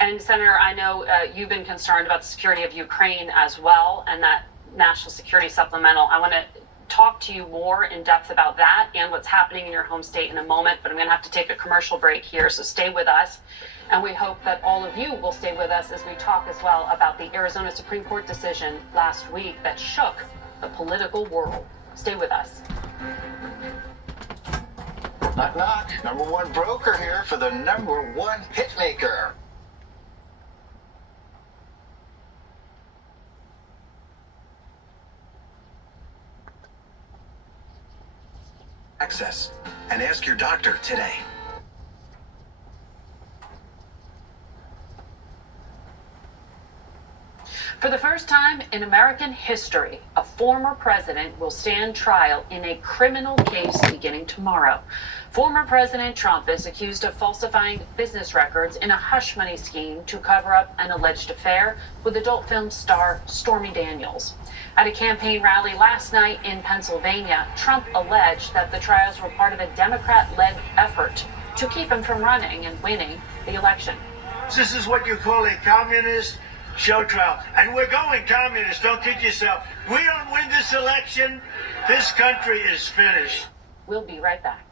And Senator, I know you've been concerned about the security of Ukraine as well, and that national security supplemental. I want to talk to you more in depth about that and what's happening in your home state in a moment, but I'm going to have to take a commercial break here, so stay with us. And we hope that all of you will stay with us as we talk as well about the Arizona Supreme Court decision last week that shook the political world. Stay with us. Knock, knock. Number one broker here for the number one hitmaker. Access and ask your doctor today. For the first time in American history, a former president will stand trial in a criminal case beginning tomorrow. Former President Trump is accused of falsifying business records in a hush money scheme to cover up an alleged affair with adult film star Stormy Daniels. At a campaign rally last night in Pennsylvania, Trump alleged that the trials were part of a Democrat-led effort to keep him from running and winning the election. This is what you call a communist show trial. And we're going communist, don't kid yourself. We don't win this election, this country is finished. We'll be right back.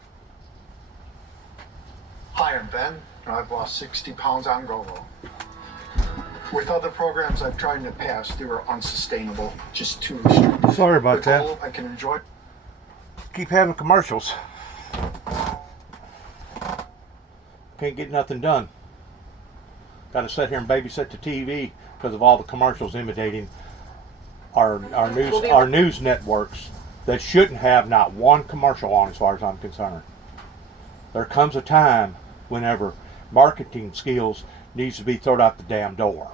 Hi, I'm Ben, and I've lost 60 pounds on GoGo. With other programs I've tried in the past, they were unsustainable, just too restrictive. Sorry about With that. Goal, I can enjoy. Keep having commercials. Can't get nothing done. Got to sit here and babysit the TV because of all the commercials imitating our news networks that shouldn't have not one commercial on, as far as I'm concerned. There comes a time whenever marketing skills needs to be thrown out the damn door.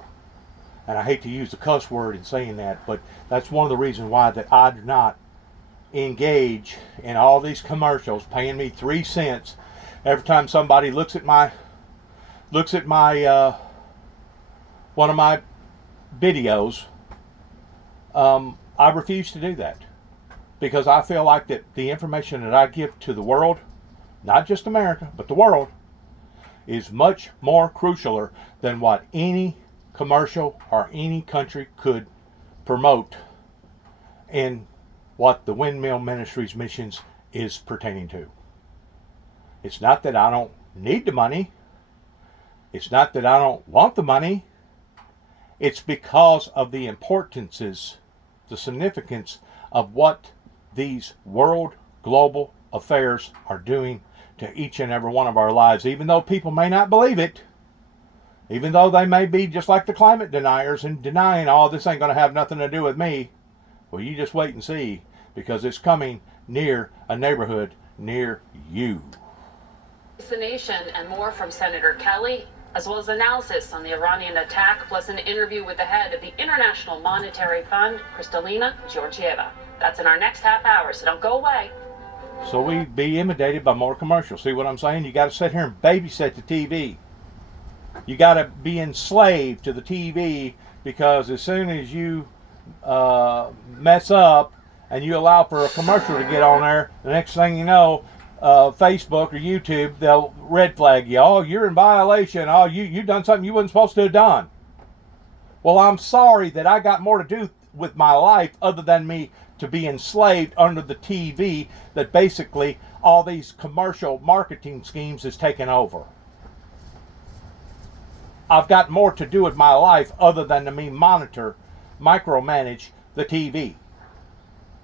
And I hate to use the cuss word in saying that, but that's one of the reasons why that I do not engage in all these commercials paying me 3 cents every time somebody looks at my one of my videos. I refuse to do that because I feel like that the information that I give to the world, not just America, but the world, is much more crucialer than what any commercial or any country could promote in what the Windmill Ministries missions is pertaining to. It's not that I don't need the money. It's not that I don't want the money. It's because of the importances, the significance of what these world global affairs are doing to each and every one of our lives, even though people may not believe it, even though they may be just like the climate deniers and denying, oh, this ain't going to have nothing to do with me. Well, you just wait and see, because it's coming near a neighborhood near you. It's the Nation and more from Senator Kelly, as well as analysis on the Iranian attack, plus an interview with the head of the International Monetary Fund, Kristalina Georgieva. That's in our next half hour, so don't go away. So we be imitated by more commercials. See what I'm saying? You got to sit here and babysit the TV. You got to be enslaved to the TV, because as soon as you mess up and you allow for a commercial to get on there, the next thing you know, Facebook or YouTube, they'll red flag you. Oh, you're in violation. Oh, you done something you wasn't supposed to have done. Well, I'm sorry that I got more to do with my life other than me to be enslaved under the TV that basically all these commercial marketing schemes is taking over. I've got more to do with my life other than to me micromanage the TV.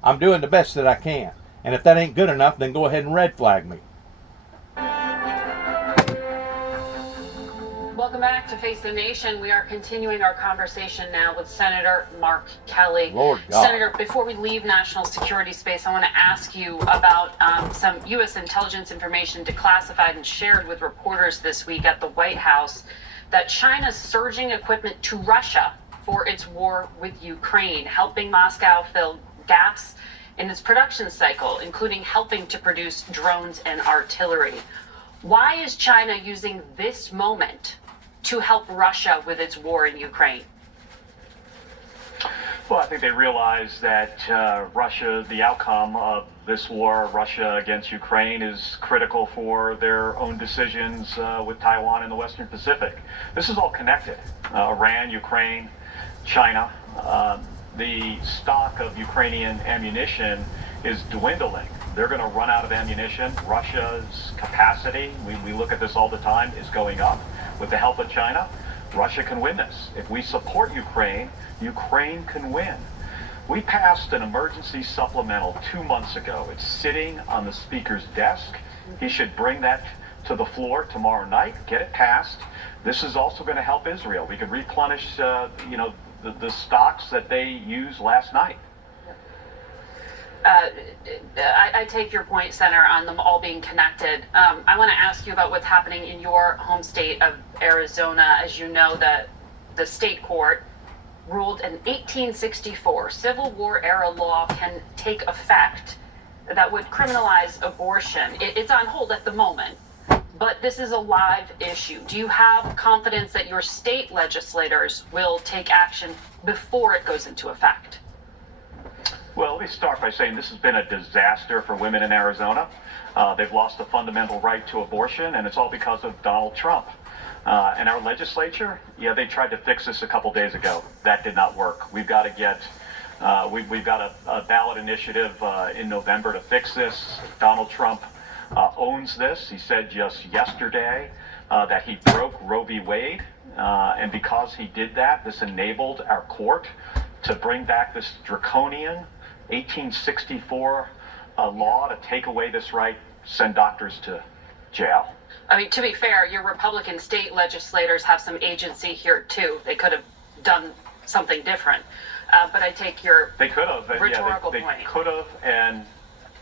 I'm doing the best that I can. And if that ain't good enough, then go ahead and red flag me. Welcome back to Face the Nation. We are continuing our conversation now with Senator Mark Kelly. Lord God. Senator, before we leave national security space, I want to ask you about some U.S. intelligence information declassified and shared with reporters this week at the White House, that China's surging equipment to Russia for its war with Ukraine, helping Moscow fill gaps in its production cycle, including helping to produce drones and artillery. Why is China using this moment to help Russia with its war in Ukraine? Well, I think they realize that Russia, the outcome of this war, Russia against Ukraine, is critical for their own decisions with Taiwan and the Western Pacific. This is all connected. Iran, Ukraine, China. The stock of Ukrainian ammunition is dwindling. They're going to run out of ammunition. Russia's capacity, we look at this all the time, is going up. With the help of China, Russia can win this. If we support Ukraine, Ukraine can win. We passed an emergency supplemental 2 months ago. It's sitting on the speaker's desk. He should bring that to the floor tomorrow night, get it passed. This is also going to help Israel. We can replenish, the stocks that they used last night. I take your point, Senator, on them all being connected. I want to ask you about what's happening in your home state of Arizona. As you know, the state court ruled an 1864 Civil War era law can take effect that would criminalize abortion. It's on hold at the moment, but this is a live issue. Do you have confidence that your state legislators will take action before it goes into effect? Well, let me start by saying this has been a disaster for women in Arizona. They've lost a fundamental right to abortion, and it's all because of Donald Trump. And our legislature, they tried to fix this a couple days ago. That did not work. We've got to get, we've got a ballot initiative in November to fix this. Donald Trump owns this. He said just yesterday that he broke Roe v. Wade, and because he did that, this enabled our court to bring back this draconian 1864 law to take away this right, send doctors to jail. I mean, to be fair, your Republican state legislators have some agency here too. They could have done something different. But I take your rhetorical they point. Could have, and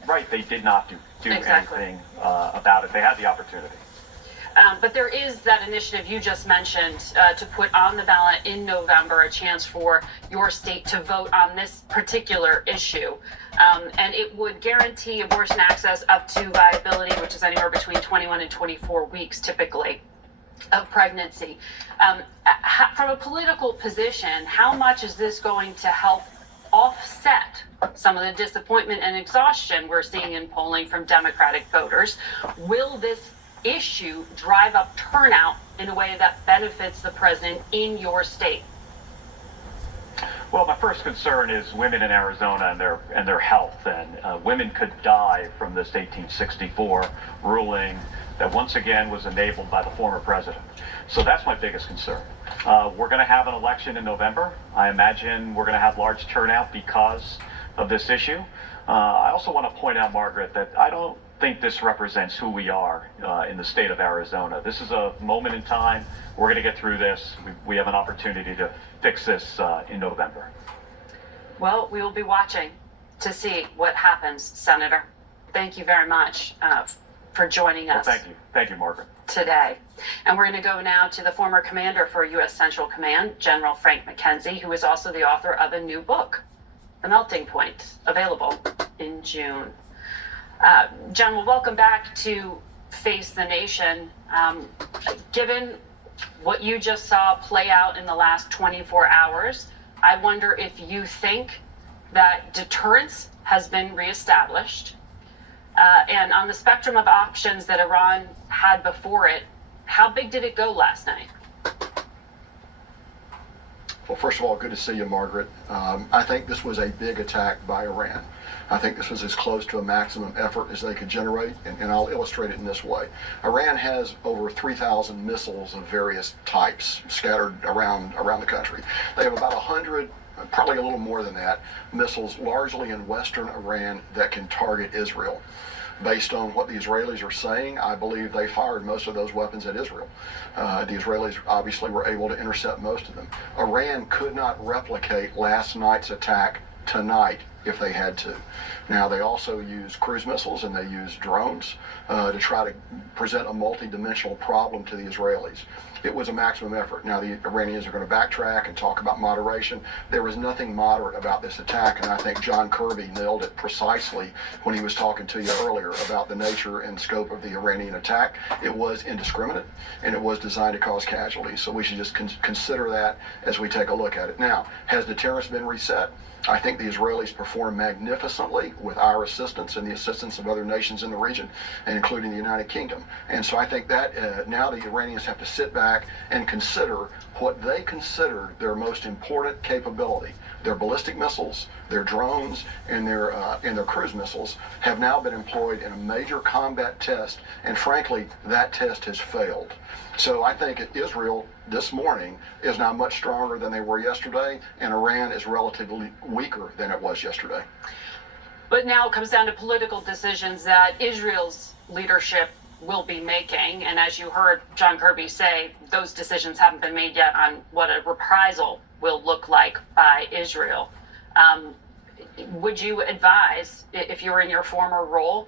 right, they did not do Exactly. anything about it. They had the opportunity. But there is that initiative you just mentioned to put on the ballot in November a chance for your state to vote on this particular issue. And it would guarantee abortion access up to viability, which is anywhere between 21 and 24 weeks typically of pregnancy. From a political position, how much is this going to help offset some of the disappointment and exhaustion we're seeing in polling from Democratic voters? Will this issue drive up turnout in a way that benefits the president in your state? Well, my first concern is women in Arizona and their health. And women could die from this 1864 ruling that once again was enabled by the former president. So that's my biggest concern. We're going to have an election in November. I imagine we're going to have large turnout because of this issue. I also want to point out, Margaret, that I don't think this represents who we are in the state of Arizona. This is a moment in time. We're going to get through this. We have an opportunity to fix this in November. Well, we will be watching to see what happens, Senator. Thank you very much for joining us. Well, thank you, Margaret. Today. And we're going to go now to the former commander for U.S. Central Command, General Frank McKenzie, who is also the author of a new book, The Melting Point, available in June. General, welcome back to Face the Nation. Given what you just saw play out in the last 24 hours, I wonder if you think that deterrence has been reestablished. And on the spectrum of options that Iran had before it, how big did it go last night? Well, first of all, good to see you, Margaret. I think this was a big attack by Iran. I think this was as close to a maximum effort as they could generate, and I'll illustrate it in this way. Iran has over 3,000 missiles of various types scattered around the country. They have about 100, probably a little more than that, missiles largely in western Iran that can target Israel. Based on what the Israelis are saying, I believe they fired most of those weapons at Israel. The Israelis obviously were able to intercept most of them. Iran could not replicate last night's attack tonight if they had to. Now, they also use cruise missiles and they use drones to try to present a multi-dimensional problem to the Israelis. It was a maximum effort. Now, the Iranians are going to backtrack and talk about moderation. There was nothing moderate about this attack, and I think John Kirby nailed it precisely when he was talking to you earlier about the nature and scope of the Iranian attack. It was indiscriminate, and it was designed to cause casualties, so we should just consider that as we take a look at it. Now, has deterrence been reset? I think the Israelis performed magnificently with our assistance and the assistance of other nations in the region, including the United Kingdom. And so I think that now the Iranians have to sit back and consider what they considered their most important capability. Their ballistic missiles, their drones, and their cruise missiles have now been employed in a major combat test, and frankly, that test has failed. So I think Israel this morning is now much stronger than they were yesterday, and Iran is relatively weaker than it was yesterday. But now it comes down to political decisions that Israel's leadership will be making. And as you heard John Kirby say, those decisions haven't been made yet on what a reprisal will look like by Israel. Would you advise, if you were in your former role,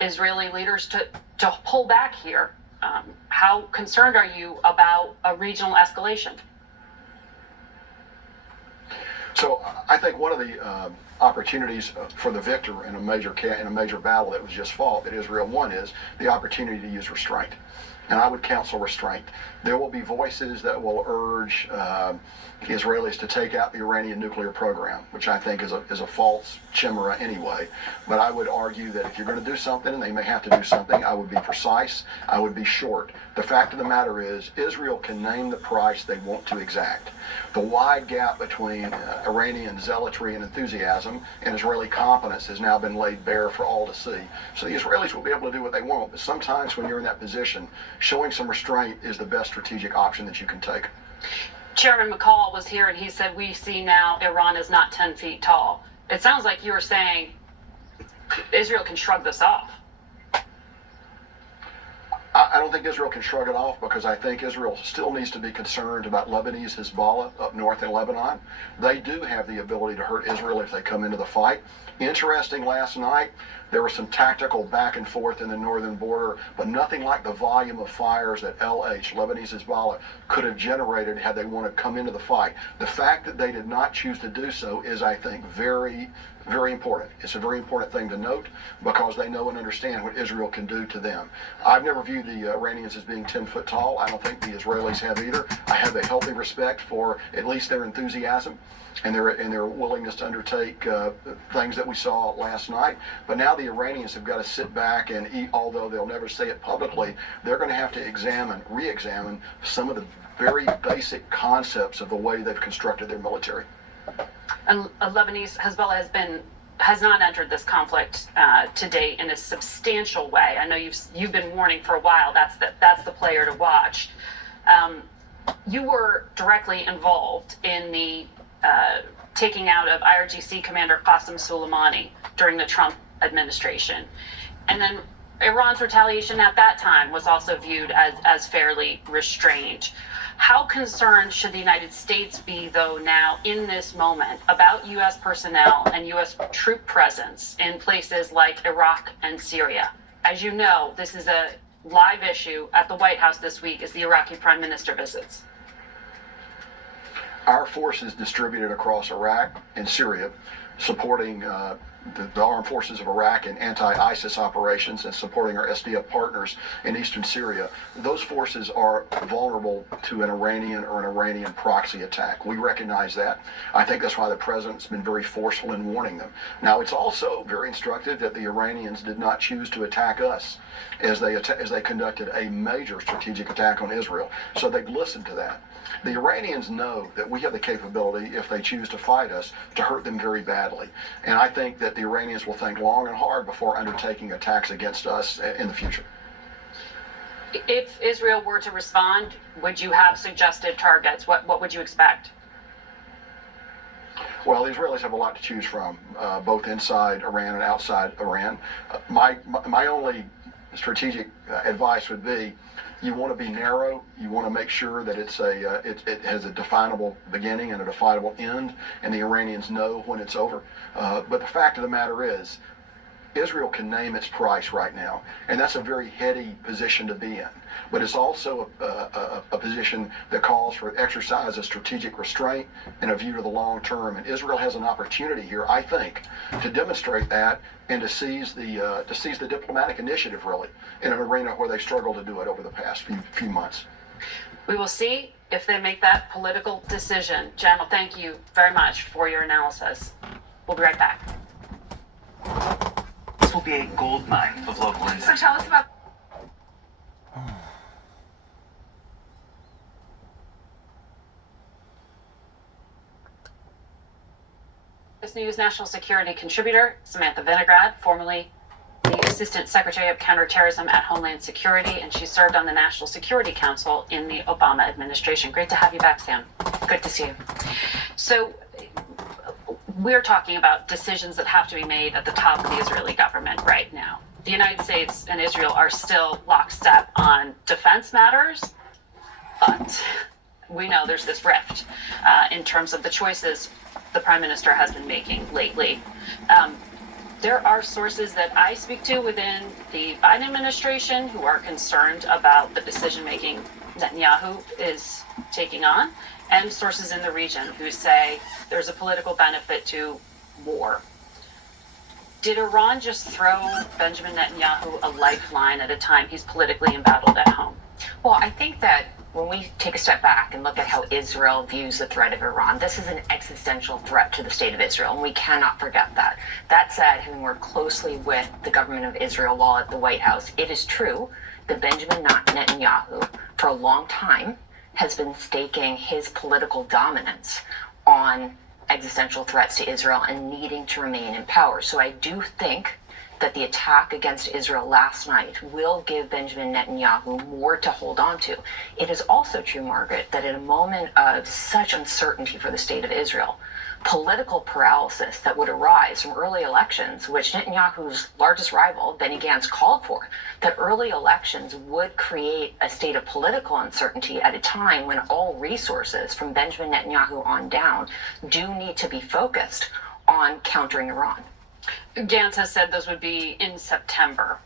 Israeli leaders to pull back here? How concerned are you about a regional escalation? So I think one of the opportunities for the victor in a major battle that was just fought that Israel won is the opportunity to use restraint. And I would counsel restraint. There will be voices that will urge Israelis to take out the Iranian nuclear program, which I think is a false chimera anyway. But I would argue that if you're going to do something, and they may have to do something, I would be precise, I would be short. The fact of the matter is, Israel can name the price they want to exact. The wide gap between Iranian zealotry and enthusiasm and Israeli competence has now been laid bare for all to see. So the Israelis will be able to do what they want, but sometimes when you're in that position, showing some restraint is the best strategic option that you can take. Chairman McCall was here and he said, we see now Iran is not 10 feet tall. It sounds like you were saying Israel can shrug this off. I don't think Israel can shrug it off, because I think Israel still needs to be concerned about Lebanese Hezbollah up north in Lebanon. They do have the ability to hurt Israel if they come into the fight. Interesting, last night there was some tactical back and forth in the northern border, but nothing like the volume of fires that LH, Lebanese Hezbollah, could have generated had they wanted to come into the fight. The fact that they did not choose to do so is, I think, very, very important. It's a very important thing to note, because they know and understand what Israel can do to them. I've never viewed the Iranians as being 10 foot tall. I don't think the Israelis have either. I have a healthy respect for at least their enthusiasm and their willingness to undertake things that we saw last night. But now the Iranians have got to sit back and eat, although they'll never say it publicly, they're going to have to re-examine some of the very basic concepts of the way they've constructed their military. And Lebanese Hezbollah has not entered this conflict to date in a substantial way. I know you've been warning for a while. That's the player to watch. You were directly involved in the taking out of IRGC Commander Qasem Soleimani during the Trump administration, and then Iran's retaliation at that time was also viewed as fairly restrained. How concerned should the United States be, though, now in this moment about U.S. personnel and U.S. troop presence in places like Iraq and Syria? As you know, this is a live issue at the White House this week as the Iraqi Prime Minister visits. Our forces distributed across Iraq and Syria, supporting the armed forces of Iraq in anti-ISIS operations and supporting our SDF partners in eastern Syria, those forces are vulnerable to an Iranian or an Iranian proxy attack. We recognize that. I think that's why the president's been very forceful in warning them. Now, it's also very instructive that the Iranians did not choose to attack us as they conducted a major strategic attack on Israel. So they've listened to that. The Iranians know that we have the capability, if they choose to fight us, to hurt them very badly. And I think that the Iranians will think long and hard before undertaking attacks against us in the future. If Israel were to respond, would you have suggested targets? What would you expect? Well, the Israelis have a lot to choose from, both inside Iran and outside Iran. My only strategic advice would be You want to be narrow. You want to make sure that it has a definable beginning and a definable end, and the Iranians know when it's over. But the fact of the matter is, Israel can name its price right now, and that's a very heady position to be in. But it's also a position that calls for exercise of strategic restraint and a view to the long term. And Israel has an opportunity here, I think, to demonstrate that and to seize the diplomatic initiative, really, in an arena where they struggled to do it over the past few months. We will see if they make that political decision. General, thank you very much for your analysis. We'll be right back. This will be a gold mine of local insight. So tell us about... This News national security contributor, Samantha Vinograd, formerly the Assistant Secretary of Counterterrorism at Homeland Security, and she served on the National Security Council in the Obama administration. Great to have you back, Sam. Good to see you. So we're talking about decisions that have to be made at the top of the Israeli government right now. The United States and Israel are still lockstep on defense matters, but we know there's this rift in terms of the choices the Prime Minister has been making lately. There are sources that I speak to within the Biden administration who are concerned about the decision-making Netanyahu is taking on, and sources in the region who say there's a political benefit to war. Did Iran just throw Benjamin Netanyahu a lifeline at a time he's politically embattled at home? Well, I think that when we take a step back and look at how Israel views the threat of Iran, this is an existential threat to the state of Israel, and we cannot forget that. That said, having worked closely with the government of Israel while at the White House, it is true that Benjamin Netanyahu, for a long time, has been staking his political dominance on existential threats to Israel and needing to remain in power. So I do think that the attack against Israel last night will give Benjamin Netanyahu more to hold on to. It is also true, Margaret, that in a moment of such uncertainty for the state of Israel, political paralysis that would arise from early elections, which Netanyahu's largest rival, Benny Gantz, called for, that early elections would create a state of political uncertainty at a time when all resources from Benjamin Netanyahu on down do need to be focused on countering Iran. Gantz has said those would be in September.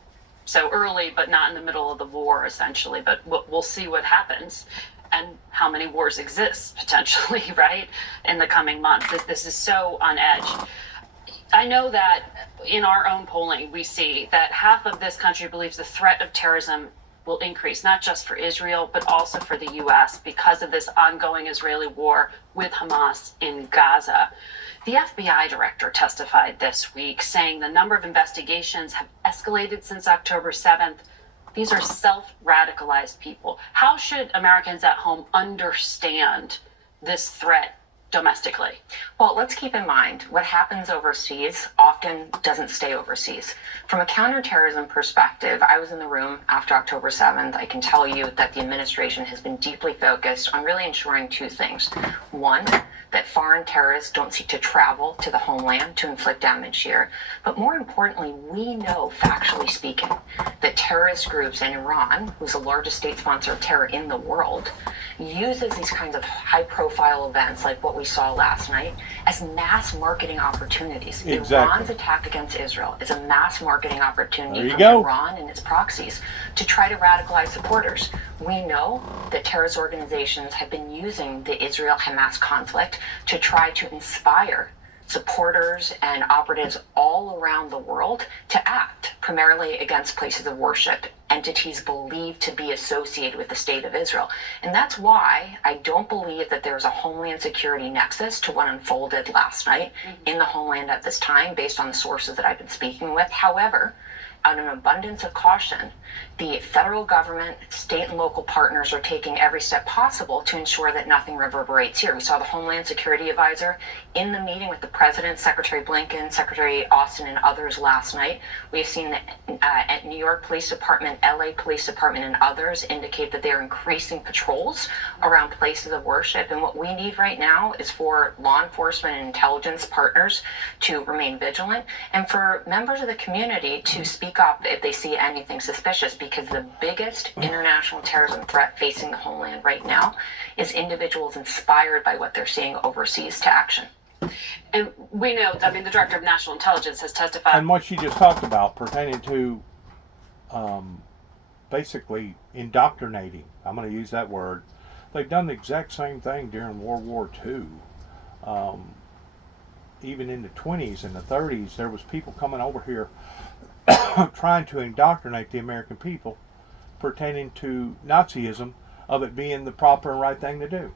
So early, but not in the middle of the war, essentially. But we'll see what happens and how many wars exist, potentially, right, in the coming months. This is so on edge. I know that in our own polling, we see that half of this country believes the threat of terrorism will increase, not just for Israel, but also for the U.S. because of this ongoing Israeli war with Hamas in Gaza. The FBI director testified this week, saying the number of investigations have escalated since October 7th. These are self-radicalized people. How should Americans at home understand this threat domestically? Well, let's keep in mind what happens overseas often doesn't stay overseas. From a counterterrorism perspective, I was in the room after October 7th. I can tell you that the administration has been deeply focused on really ensuring two things. One, that foreign terrorists don't seek to travel to the homeland to inflict damage here. But more importantly, we know, factually speaking, that terrorist groups in Iran, who's the largest state sponsor of terror in the world, uses these kinds of high-profile events like what we saw last night as mass marketing opportunities. Exactly. Iran's attack against Israel is a mass marketing opportunity for Iran and its proxies to try to radicalize supporters. We know that terrorist organizations have been using the Israel-Hamas conflict to try to inspire supporters and operatives all around the world to act primarily against places of worship, entities believed to be associated with the state of Israel. And that's why I don't believe that there's a homeland security nexus to what unfolded last night in the homeland at this time, based on the sources that I've been speaking with. However, out of an abundance of caution, the federal government, state and local partners are taking every step possible to ensure that nothing reverberates here. We saw the Homeland Security Advisor in the meeting with the President, Secretary Blinken, Secretary Austin, and others last night. We have seen the New York Police Department, LA Police Department, and others indicate that they're increasing patrols around places of worship. And what we need right now is for law enforcement and intelligence partners to remain vigilant, and for members of the community to speak speak up if they see anything suspicious, because the biggest international terrorism threat facing the homeland right now is individuals inspired by what they're seeing overseas to action. And we know, I mean, the Director of National Intelligence has testified. And what she just talked about pertaining to basically indoctrinating, I'm going to use that word. They've done the exact same thing during World War II. Even in the 20s and the 30s, there was people coming over here trying to indoctrinate the American people pertaining to Nazism, of it being the proper and right thing to do.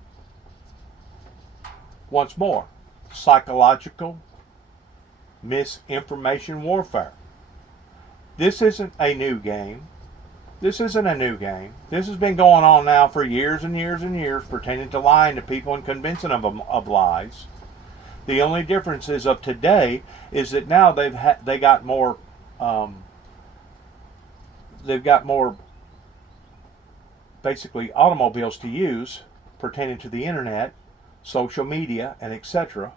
Once more, psychological misinformation warfare. This isn't a new game. This isn't a new game. This has been going on now for years and years and years, pertaining to lying to people and convincing them of lies. The only difference is of today is that now they got more basically automobiles to use pertaining to the internet, social media, and etc.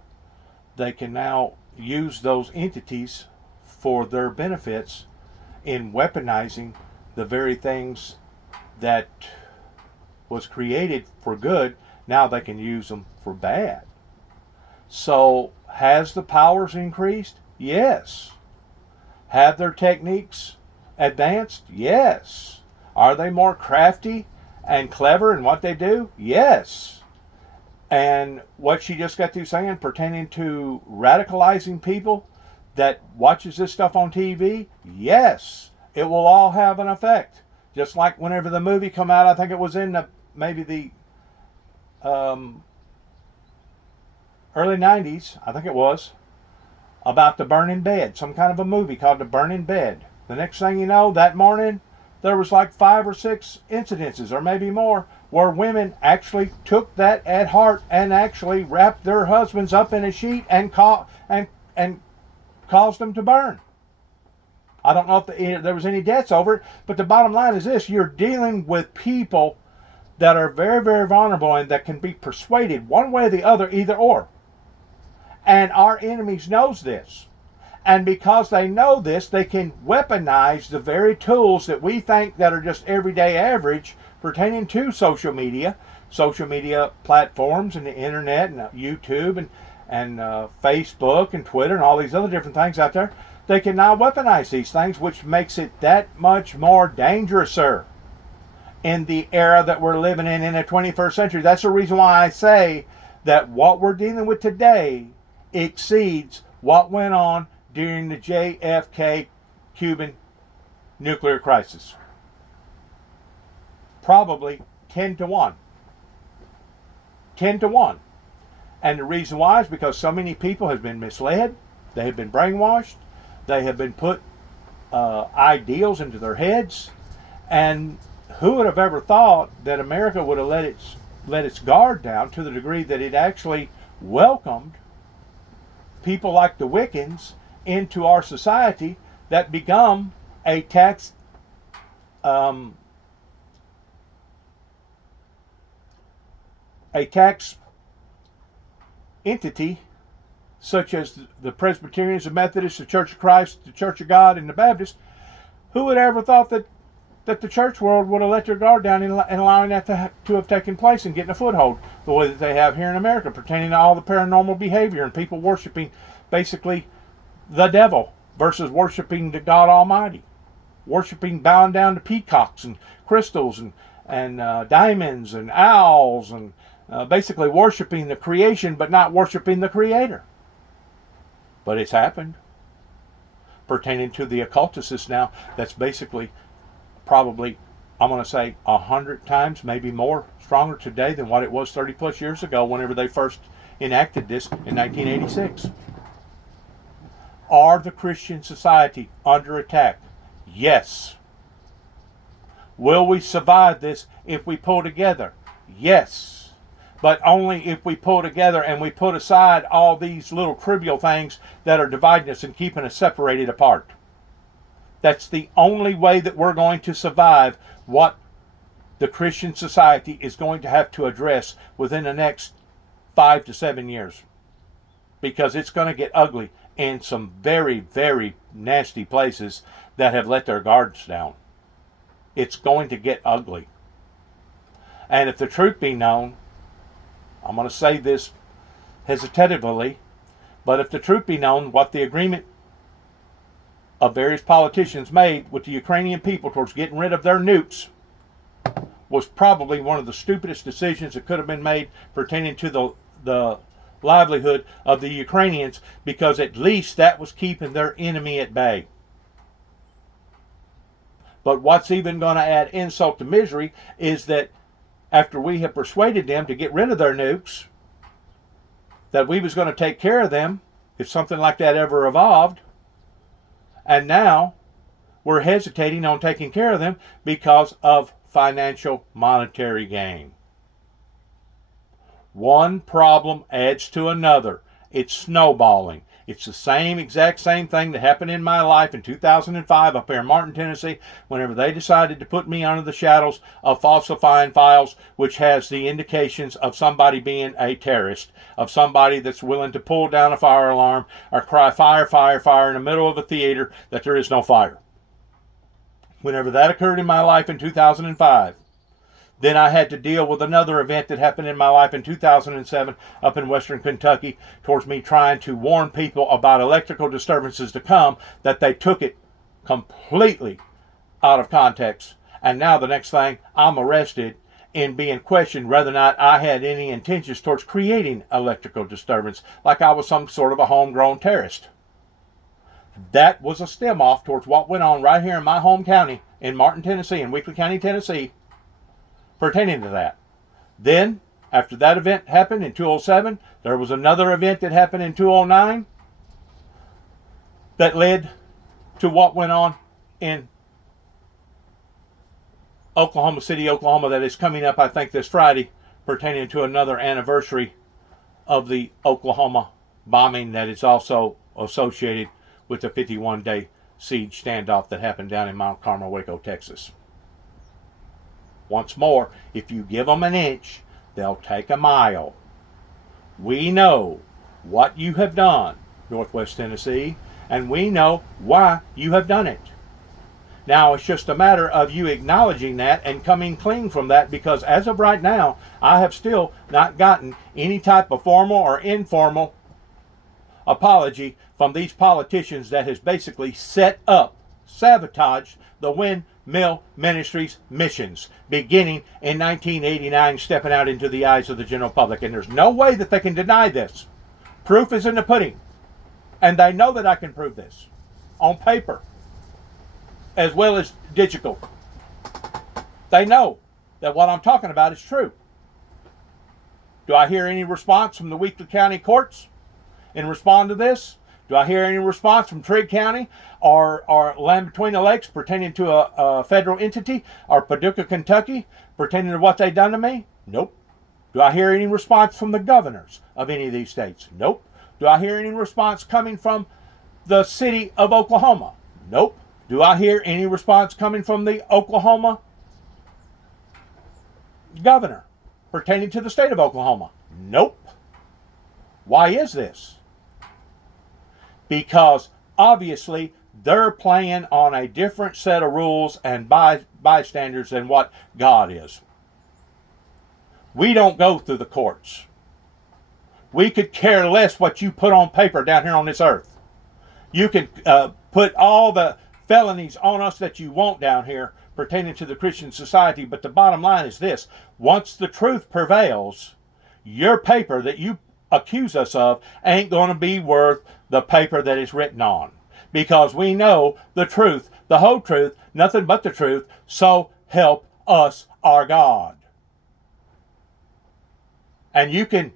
They can now use those entities for their benefits in weaponizing the very things that was created for good. Now they can use them for bad. So has the powers increased? Yes. Have their techniques advanced? Yes. Are they more crafty and clever in what they do? Yes. And what she just got through saying pertaining to radicalizing people that watches this stuff on TV? Yes. It will all have an effect. Just like whenever the movie come out, I think it was in maybe the early 90s, I think it was, about the burning bed. Some kind of a movie called The Burning Bed. The next thing you know, that morning, there was like 5 or 6 incidences, or maybe more, where women actually took that at heart and actually wrapped their husbands up in a sheet and caused them to burn. I don't know if there was any deaths over it, but the bottom line is this: you're dealing with people that are very, very vulnerable and that can be persuaded one way or the other, either or. And our enemies knows this. And because they know this, they can weaponize the very tools that we think that are just everyday average pertaining to social media platforms and the internet and YouTube and Facebook and Twitter and all these other different things out there. They can now weaponize these things, which makes it that much more dangerous, sir, in the era that we're living in the 21st century. That's the reason why I say that what we're dealing with today exceeds what went on during the JFK Cuban nuclear crisis. Probably 10 to 1. 10 to 1. And the reason why is because so many people have been misled, they have been brainwashed, they have been put ideals into their heads, and who would have ever thought that America would have let its guard down to the degree that it actually welcomed people like the Wiccans into our society that become a tax entity, such as the Presbyterians, the Methodists, the Church of Christ, the Church of God, and the Baptists. Who would ever thought that the church world would have let their guard down in allowing that to have taken place and getting a foothold the way that they have here in America, pertaining to all the paranormal behavior and people worshiping basically the devil versus worshiping the God Almighty, worshiping, bowing down to peacocks and crystals and diamonds and owls, and basically worshiping the creation but not worshiping the Creator. But it's happened. Pertaining to the occultists now, that's basically probably, I'm going to say, 100 times, maybe more, stronger today than what it was 30 plus years ago whenever they first enacted this in 1986. Are the Christian society under attack? Yes. Will we survive this if we pull together? Yes. But only if we pull together and we put aside all these little trivial things that are dividing us and keeping us separated apart. That's the only way that we're going to survive what the Christian society is going to have to address within the next 5 to 7 years. Because it's going to get ugly in some very, very nasty places that have let their guards down. It's going to get ugly. And if the truth be known, I'm going to say this hesitatively, but if the truth be known, what the agreement of various politicians made with the Ukrainian people towards getting rid of their nukes was probably one of the stupidest decisions that could have been made pertaining to the livelihood of the Ukrainians, because at least that was keeping their enemy at bay. But what's even going to add insult to misery is that after we have persuaded them to get rid of their nukes, that we was going to take care of them if something like that ever evolved, and now we're hesitating on taking care of them because of financial monetary gain. One problem adds to another. It's snowballing. It's the exact same thing that happened in my life in 2005 up here in Martin, Tennessee, whenever they decided to put me under the shadows of falsifying files, which has the indications of somebody being a terrorist, of somebody that's willing to pull down a fire alarm or cry fire, fire, fire in the middle of a theater that there is no fire. Whenever that occurred in my life in 2005, then I had to deal with another event that happened in my life in 2007 up in western Kentucky towards me trying to warn people about electrical disturbances to come, that they took it completely out of context. And now the next thing, I'm arrested in being questioned whether or not I had any intentions towards creating electrical disturbance, like I was some sort of a homegrown terrorist. That was a stem off towards what went on right here in my home county in Martin, Tennessee, in Weakley County, Tennessee, pertaining to that. Then, after that event happened in 2007, there was another event that happened in 2009 that led to what went on in Oklahoma City, Oklahoma, that is coming up, I think, this Friday, pertaining to another anniversary of the Oklahoma bombing that is also associated with the 51-day siege standoff that happened down in Mount Carmel, Waco, Texas. Once more, if you give them an inch, they'll take a mile. We know what you have done, Northwest Tennessee, and we know why you have done it. Now, it's just a matter of you acknowledging that and coming clean from that, because as of right now, I have still not gotten any type of formal or informal apology from these politicians that has basically set up, sabotaged the Windmill Ministries missions beginning in 1989, stepping out into the eyes of the general public. And there's no way that they can deny this. Proof is in the pudding. And they know that I can prove this on paper as well as digital. They know that what I'm talking about is true. Do I hear any response from the Weakley County courts in response to this? Do I hear any response from Trigg County or Land Between the Lakes pertaining to a federal entity, or Paducah, Kentucky, pertaining to what they done to me? Nope. Do I hear any response from the governors of any of these states? Nope. Do I hear any response coming from the city of Oklahoma? Nope. Do I hear any response coming from the Oklahoma governor pertaining to the state of Oklahoma? Nope. Why is this? Because obviously they're playing on a different set of rules and bystanders than what God is. We don't go through the courts. We could care less what you put on paper down here on this earth. You can put all the felonies on us that you want down here pertaining to the Christian society, but the bottom line is this: once the truth prevails, your paper that you accuse us of ain't going to be worth the paper that is written on, because we know the truth, the whole truth, nothing but the truth, so help us our God. And you can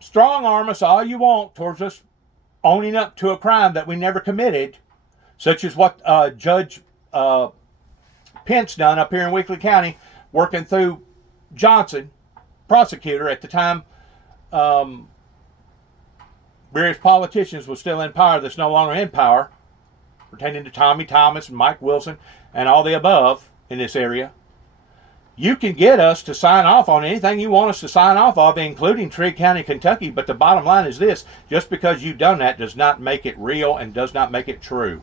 strong arm us all you want towards us owning up to a crime that we never committed, such as what Judge Pence done up here in Weakley County, working through Johnson, prosecutor at the time. Various politicians were still in power that's no longer in power, pertaining to Tommy Thomas and Mike Wilson and all the above in this area. You can get us to sign off on anything you want us to sign off of, including Trigg County, Kentucky, but the bottom line is this: just because you've done that does not make it real and does not make it true.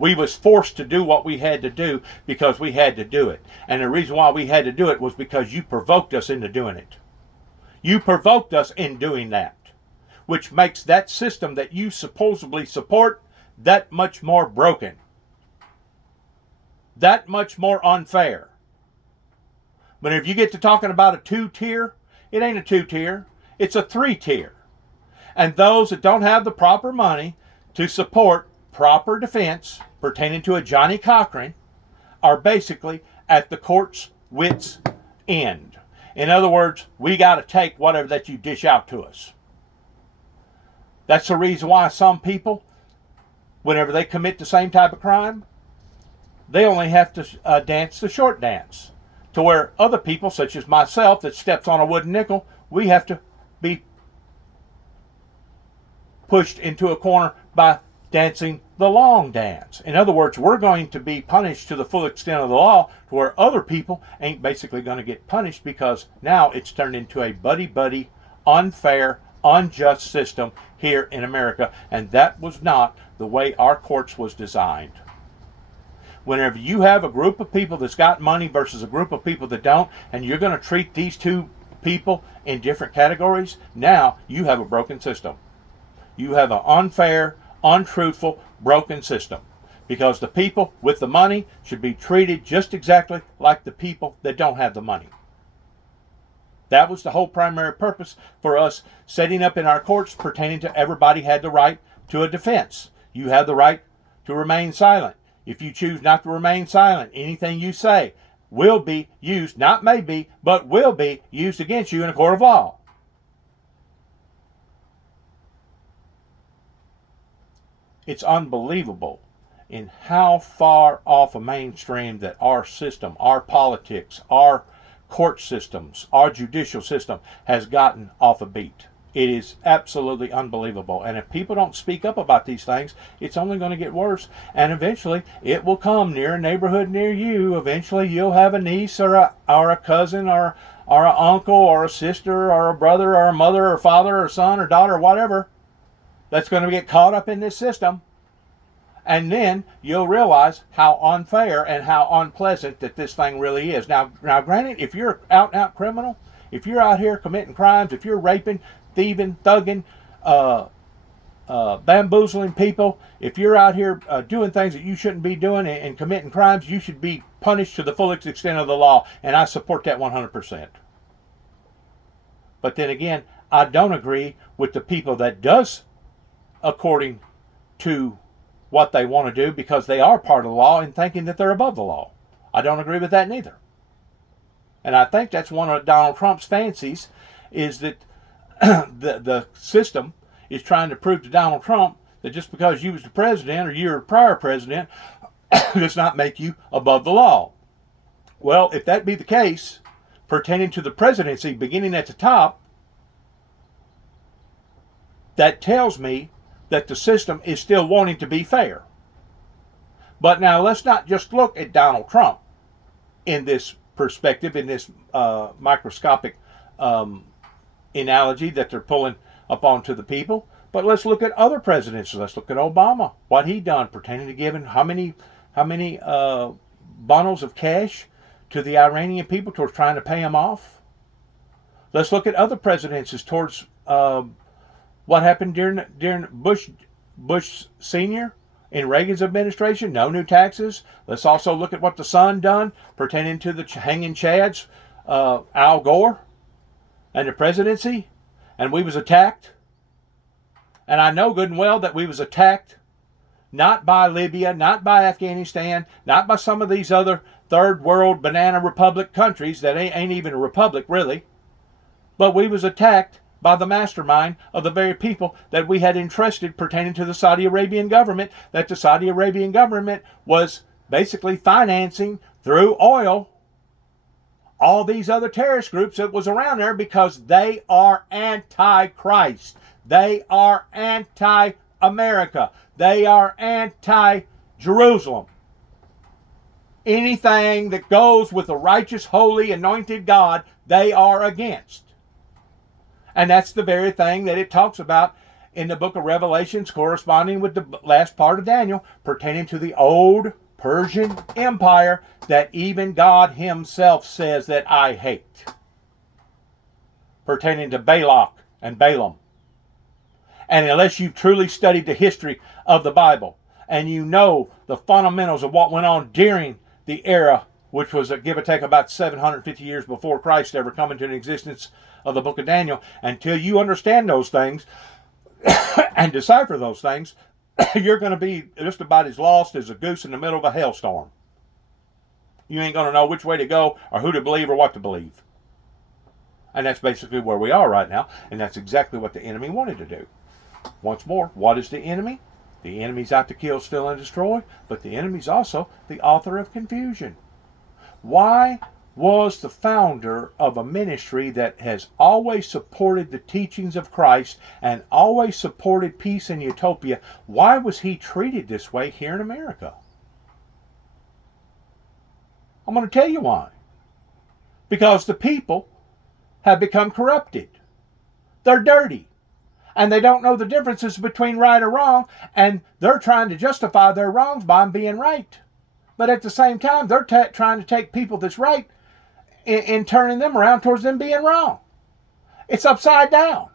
We was forced to do what we had to do because we had to do it. And the reason why we had to do it was because you provoked us into doing it. You provoked us in doing that, which makes that system that you supposedly support that much more broken, that much more unfair. But if you get to talking about a 2-tier, it ain't a 2-tier, it's a 3-tier. And those that don't have the proper money to support proper defense pertaining to a Johnny Cochran are basically at the court's wit's end. In other words, we got to take whatever that you dish out to us. That's the reason why some people, whenever they commit the same type of crime, they only have to dance the short dance. To where other people, such as myself, that steps on a wooden nickel, we have to be pushed into a corner by dancing the long dance. In other words, we're going to be punished to the full extent of the law, to where other people ain't basically going to get punished, because now it's turned into a buddy-buddy, unfair, unjust system here in America, and that was not the way our courts was designed. Whenever you have a group of people that's got money versus a group of people that don't, and you're going to treat these two people in different categories, now you have a broken system. You have an unfair, untruthful, broken system. Because the people with the money should be treated just exactly like the people that don't have the money. That was the whole primary purpose for us setting up in our courts pertaining to everybody had the right to a defense. You have the right to remain silent. If you choose not to remain silent, anything you say will be used, not may be, but will be used against you in a court of law. It's unbelievable in how far off a mainstream that our system, our politics, our court systems, our judicial system has gotten off a beat. It is absolutely unbelievable. And if people don't speak up about these things, it's only going to get worse. And eventually, it will come near a neighborhood near you. Eventually, you'll have a niece or a cousin or an uncle or a sister or a brother or a mother or father or son or daughter or whatever that's going to get caught up in this system. And then you'll realize how unfair and how unpleasant that this thing really is. Now granted, if you're an out-and-out criminal, if you're out here committing crimes, if you're raping, thieving, thugging, bamboozling people, if you're out here doing things that you shouldn't be doing and committing crimes, you should be punished to the fullest extent of the law. And I support that 100%. But then again, I don't agree with the people that does according to what they want to do, because they are part of the law and thinking that they're above the law. I don't agree with that neither. And I think that's one of Donald Trump's fancies, is that the system is trying to prove to Donald Trump that just because you was the president or you're a prior president does not make you above the law. Well, if that be the case, pertaining to the presidency beginning at the top, that tells me that the system is still wanting to be fair. But now let's not just look at Donald Trump in this perspective, in this microscopic analogy that they're pulling up onto the people. But let's look at other presidents. Let's look at Obama, what he done pertaining to giving how many bundles of cash to the Iranian people towards trying to pay them off. Let's look at other presidents towards what happened during Bush Sr. in Reagan's administration. No new taxes. Let's also look at what the son done pertaining to the hanging chads, Al Gore and the presidency. And we was attacked. And I know good and well that we was attacked not by Libya, not by Afghanistan, not by some of these other third world banana republic countries that ain't even a republic really. But we was attacked by the mastermind of the very people that we had entrusted pertaining to the Saudi Arabian government, that the Saudi Arabian government was basically financing through oil all these other terrorist groups that was around there, because they are anti-Christ. They are anti-America. They are anti-Jerusalem. Anything that goes with a righteous, holy, anointed God, they are against. And that's the very thing that it talks about in the book of Revelations corresponding with the last part of Daniel pertaining to the old Persian Empire that even God himself says that I hate. Pertaining to Balak and Balaam. And unless you've truly studied the history of the Bible and you know the fundamentals of what went on during the era, which was give or take about 750 years before Christ ever come into existence of the book of Daniel, until you understand those things and decipher those things, you're going to be just about as lost as a goose in the middle of a hailstorm. You ain't going to know which way to go or who to believe or what to believe. And that's basically where we are right now, and that's exactly what the enemy wanted to do. Once more, what is the enemy? The enemy's out to kill, steal, and destroy, but the enemy's also the author of confusion. Why was the founder of a ministry that has always supported the teachings of Christ and always supported peace and utopia, why was he treated this way here in America? I'm going to tell you why. Because the people have become corrupted. They're dirty. And they don't know the differences between right or wrong, and they're trying to justify their wrongs by being right. But at the same time, they're trying to take people that's right and turning them around towards them being wrong. It's upside down.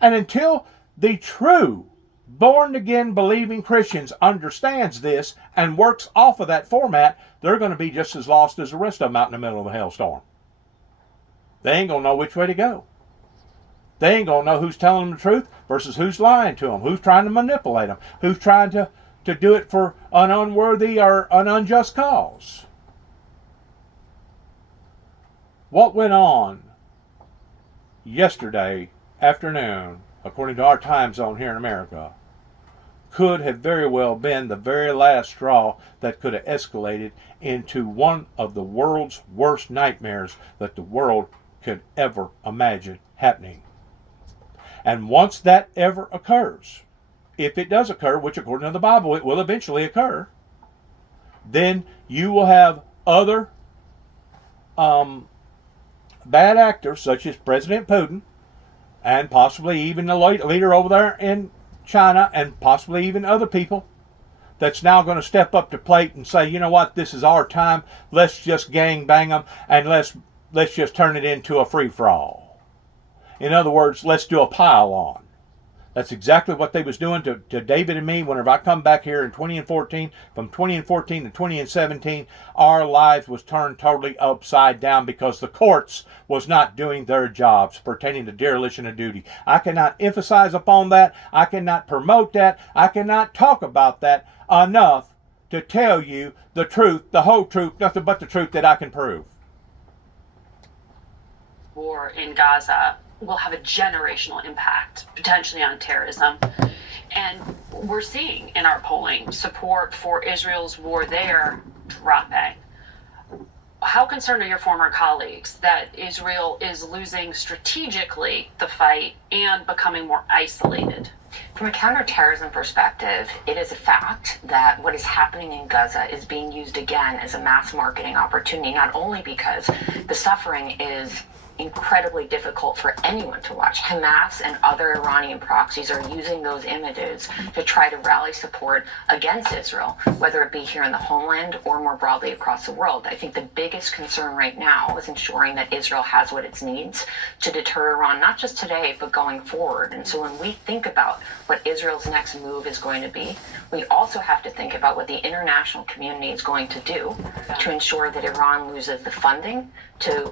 And until the true born-again believing Christians understands this and works off of that format, they're going to be just as lost as the rest of them out in the middle of a hailstorm. They ain't going to know which way to go. They ain't going to know who's telling them the truth versus who's lying to them, who's trying to manipulate them, who's trying to do it for an unworthy or an unjust cause. What went on yesterday afternoon, according to our time zone here in America, could have very well been the very last straw that could have escalated into one of the world's worst nightmares that the world could ever imagine happening. And once that ever occurs, if it does occur, which according to the Bible it will eventually occur, then you will have other bad actors such as President Putin and possibly even the leader over there in China and possibly even other people that's now going to step up to plate and say, you know what, this is our time, let's just gang bang them and let's just turn it into a free-for-all. In other words, let's do a pile-on. That's exactly what they was doing to David and me whenever I come back here in 2014. From 2014 to 2017, our lives was turned totally upside down because the courts was not doing their jobs pertaining to dereliction of duty. I cannot emphasize upon that. I cannot promote that. I cannot talk about that enough to tell you the truth, the whole truth, nothing but the truth that I can prove. War in Gaza will have a generational impact, potentially on terrorism. And we're seeing in our polling support for Israel's war there dropping. How concerned are your former colleagues that Israel is losing strategically the fight and becoming more isolated? From a counterterrorism perspective, it is a fact that what is happening in Gaza is being used again as a mass marketing opportunity, not only because the suffering is incredibly difficult for anyone to watch. Hamas and other Iranian proxies are using those images to try to rally support against Israel, whether it be here in the homeland or more broadly across the world. I think the biggest concern right now is ensuring that Israel has what it needs to deter Iran, not just today, but going forward. And so when we think about what Israel's next move is going to be, we also have to think about what the international community is going to do to ensure that Iran loses the funding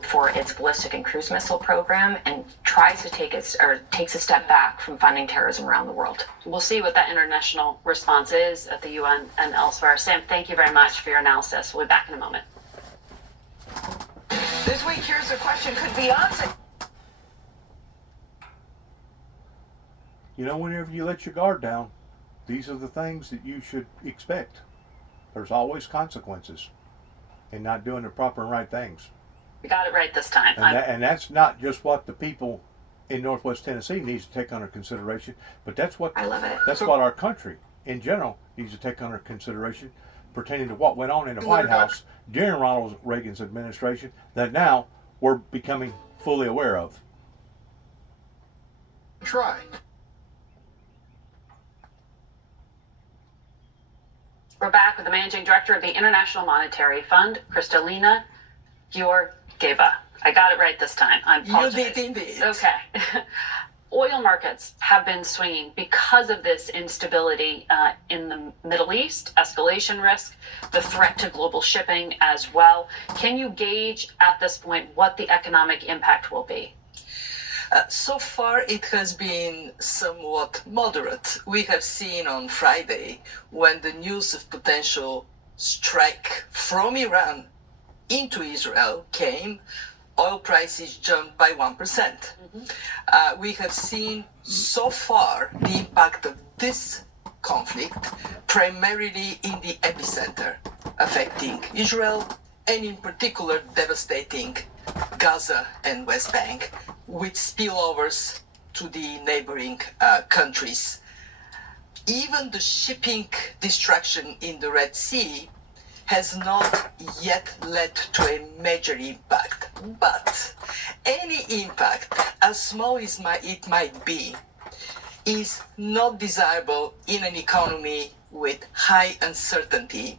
for its ballistic and cruise missile program and tries to takes a step back from funding terrorism around the world. We'll see what that international response is at the UN and elsewhere. Sam, thank you very much for your analysis. We'll be back in a moment. This week, here's the question: could Beyonce? You know, whenever you let your guard down, these are the things that you should expect. There's always consequences in not doing the proper and right things. We got it right this time. And that's not just what the people in Northwest Tennessee needs to take under consideration, but that's what I love it. That's what our country in general needs to take under consideration pertaining to what went on in the White House during Ronald Reagan's administration that now we're becoming fully aware of. Try. We're back with the managing director of the International Monetary Fund, Kristalina Georgieva. I got it right this time. I apologize. You did indeed. Okay. Oil markets have been swinging because of this instability in the Middle East, escalation risk, the threat to global shipping as well. Can you gauge at this point what the economic impact will be? So far, it has been somewhat moderate. We have seen on Friday, when the news of potential strike from Iran into Israel came, oil prices jumped by 1%. We have seen so far the impact of this conflict primarily in the epicenter, affecting Israel and in particular devastating Gaza and West Bank, with spillovers to the neighboring countries. Even the shipping distraction in the Red Sea has not yet led to a major impact. But any impact, as small as it might be, is not desirable in an economy with high uncertainty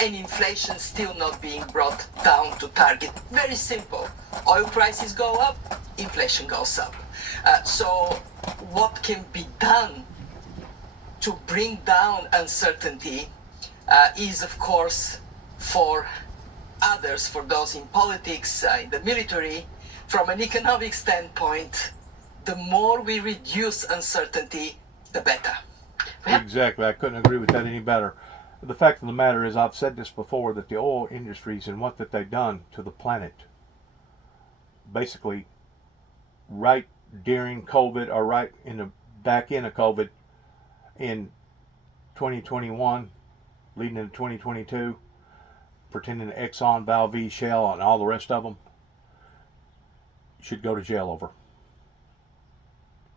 and inflation still not being brought down to target. Very simple. Oil prices go up, inflation goes up. So what can be done to bring down uncertainty is, of course, for others, for those in politics, in the military, from an economic standpoint, the more we reduce uncertainty, the better. Exactly. I couldn't agree with that any better. The fact of the matter is, I've said this before, that the oil industries and what that they've done to the planet, basically right during COVID or right in the back end of COVID in 2021, leading into 2022, pretending Exxon, Valdez, Shell, and all the rest of them should go to jail over.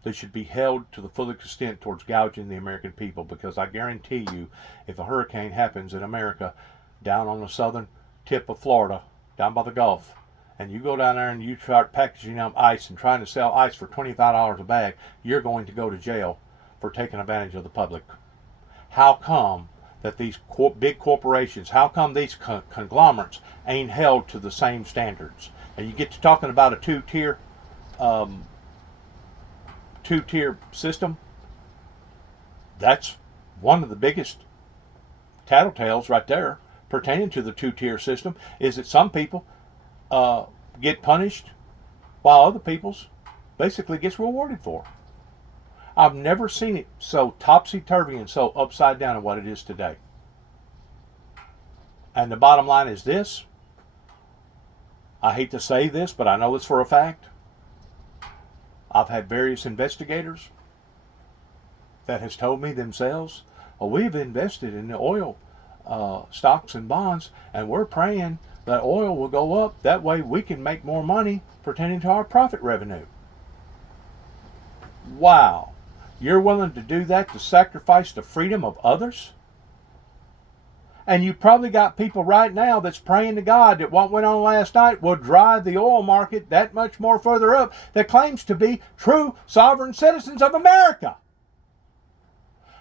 They should be held to the full extent towards gouging the American people, because I guarantee you, if a hurricane happens in America down on the southern tip of Florida, down by the Gulf, and you go down there and you start packaging up ice and trying to sell ice for $25 a bag, you're going to go to jail for taking advantage of the public. How come that these big corporations, how come these conglomerates ain't held to the same standards? And you get to talking about a two-tier system. That's one of the biggest tattletales right there pertaining to the two-tier system, is that some people get punished while other people's basically gets rewarded for. I've never seen it so topsy-turvy and so upside down in what it is today. And the bottom line is this. I hate to say this, but I know this for a fact. I've had various investigators that has told me themselves, well, we've invested in the oil stocks and bonds, and we're praying that oil will go up. That way we can make more money pertaining to our profit revenue. Wow. You're willing to do that to sacrifice the freedom of others? And you probably got people right now that's praying to God that what went on last night will drive the oil market that much more further up, that claims to be true sovereign citizens of America.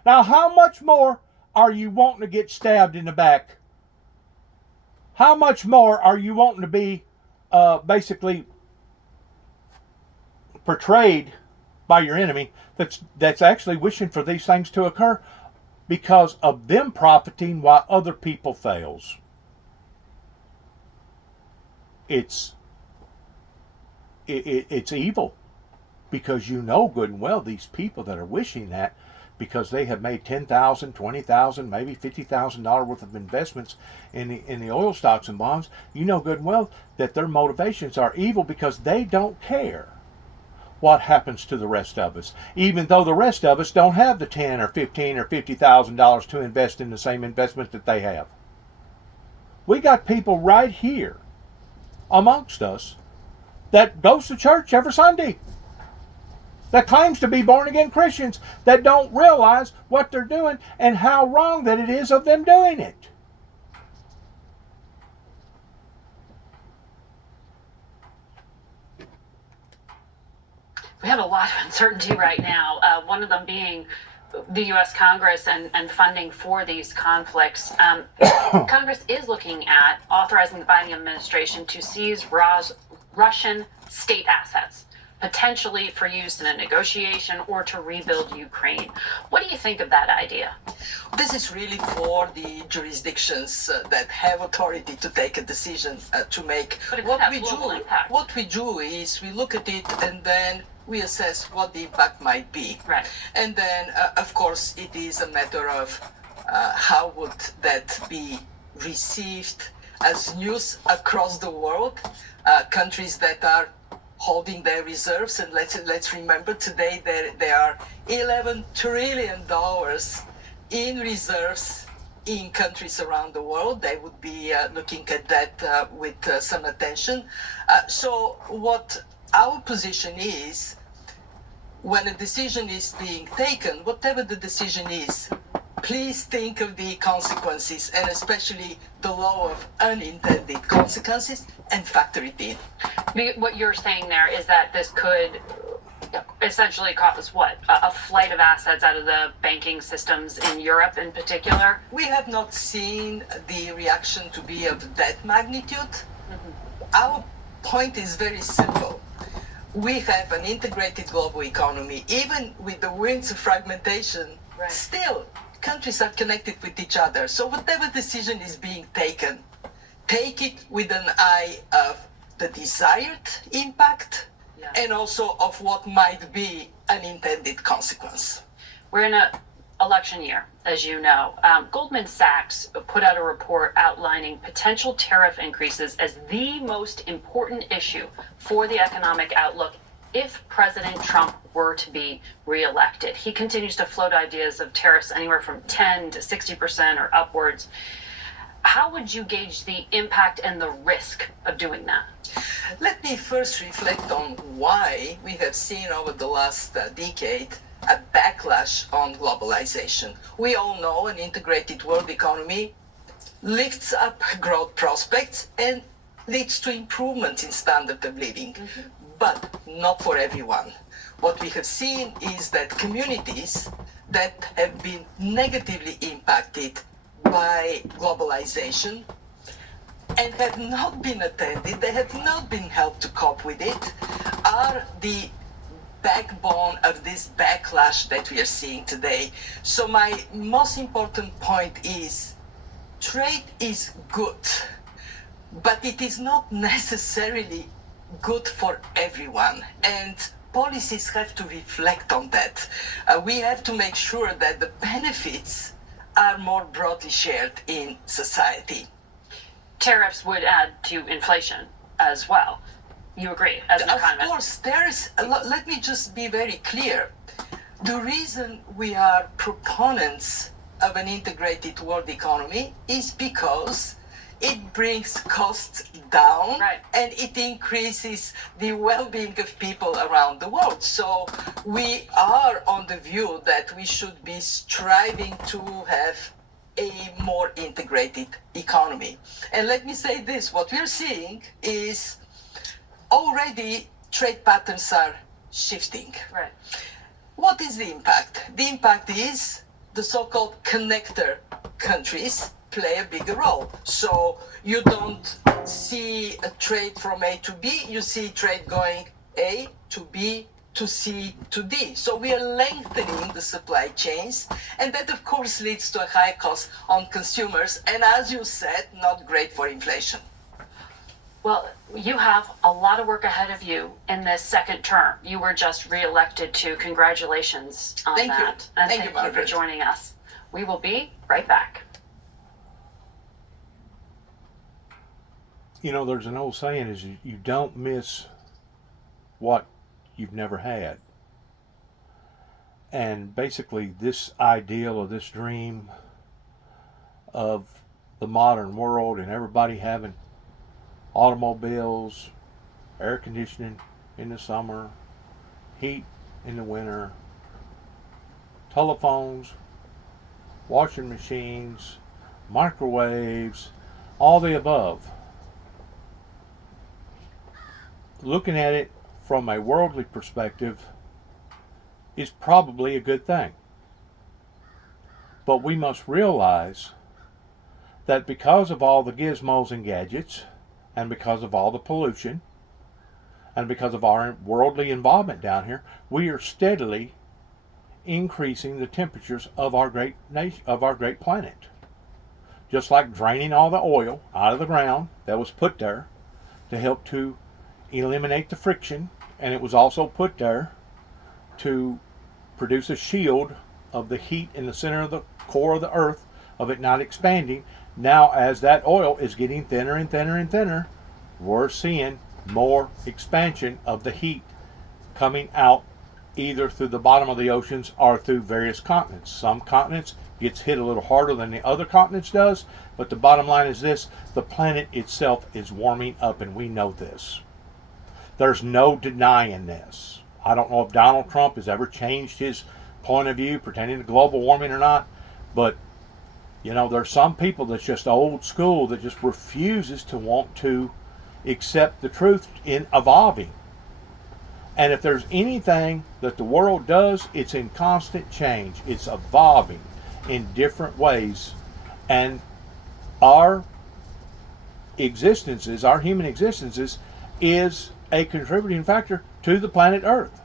Now, how much more are you wanting to get stabbed in the back? How much more are you wanting to be basically portrayed by your enemy that's actually wishing for these things to occur because of them profiting while other people fails? It's evil, because you know good and well these people that are wishing that, because they have made $10,000, $20,000, maybe $50,000 worth of investments in the oil stocks and bonds. You know good and well that their motivations are evil, because they don't care what happens to the rest of us, even though the rest of us don't have the $10 or $15 or $50,000 to invest in the same investment that they have. We got people right here amongst us that goes to church every Sunday, that claims to be born-again Christians, that don't realize what they're doing and how wrong that it is of them doing it. We have a lot of uncertainty right now, one of them being the U.S. Congress and funding for these conflicts, Congress is looking at authorizing the Biden administration to seize Russian state assets, potentially for use in a negotiation or to rebuild Ukraine. What do you think of that idea? This is really for the jurisdictions that have authority to take a decision to make. But it could have global impact. What we do is we look at it and then we assess what the impact might be. Right. And then, of course, it is a matter of how would that be received as news across the world. Countries that are holding their reserves, and let's remember today there are $11 trillion in reserves in countries around the world. They would be looking at that with some attention. So what our position is, when a decision is being taken, whatever the decision is, please think of the consequences, and especially the law of unintended consequences, and factor it in. What you're saying there is that this could essentially cause what? A flight of assets out of the banking systems in Europe in particular? We have not seen the reaction to be of that magnitude. Our point is very simple. We have an integrated global economy. Even with the winds of fragmentation, still countries are connected with each other. So whatever decision is being taken, take it with an eye of the desired impact and also of what might be an intended consequence. We're in an election year, as you know. Goldman Sachs put out a report outlining potential tariff increases as the most important issue for the economic outlook if President Trump were to be reelected. He continues to float ideas of tariffs anywhere from 10 to 60% or upwards. How would you gauge the impact and the risk of doing that? Let me first reflect on why we have seen over the last decade a backlash on globalization. We all know an integrated world economy lifts up growth prospects and leads to improvement in standard of living, but not for everyone. What we have seen is that communities that have been negatively impacted by globalization and have not been attended, they have not been helped to cope with it, are the backbone of this backlash that we are seeing today. So my most important point is trade is good, but it is not necessarily good for everyone. And policies have to reflect on that. We have to make sure that the benefits are more broadly shared in society. Tariffs would add to inflation as well. You agree, as an economist? Of course, there is. Let me just be very clear. The reason we are proponents of an integrated world economy is because it brings costs down and it increases the well-being of people around the world. So we are on the view that we should be striving to have a more integrated economy. And let me say this, what we're seeing is already trade patterns are shifting. Right. What is the impact? The impact is the so-called connector countries play a bigger role. So you don't see a trade from A to B, you see trade going A to B to C to D. So we are lengthening the supply chains, and that of course leads to a high cost on consumers, and as you said, not great for inflation. Well, you have a lot of work ahead of you in this second term. You were just re-elected to. Congratulations on that. You. And thank you for joining us. We will be right back. You know, there's an old saying is you don't miss what you've never had. And basically this ideal or this dream of the modern world and everybody having automobiles, air conditioning in the summer, heat in the winter, telephones, washing machines, microwaves, all the above. Looking at it from a worldly perspective is probably a good thing. But we must realize that because of all the gizmos and gadgets, and because of all the pollution, and because of our worldly involvement down here, we are steadily increasing the temperatures of our great planet. Just like draining all the oil out of the ground that was put there to help to eliminate the friction, and it was also put there to produce a shield of the heat in the center of the core of the earth, of it not expanding. Now, as that oil is getting thinner and thinner and thinner, we're seeing more expansion of the heat coming out either through the bottom of the oceans or through various continents. Some continents gets hit a little harder than the other continents does, but the bottom line is this: the planet itself is warming up, and we know this. There's no denying this. I don't know if Donald Trump has ever changed his point of view pertaining to global warming or not, but there's some people that's just old school that just refuses to want to accept the truth in evolving. And if there's anything that the world does, it's in constant change. It's evolving in different ways. And our existences, our human existences, is a contributing factor to the planet Earth.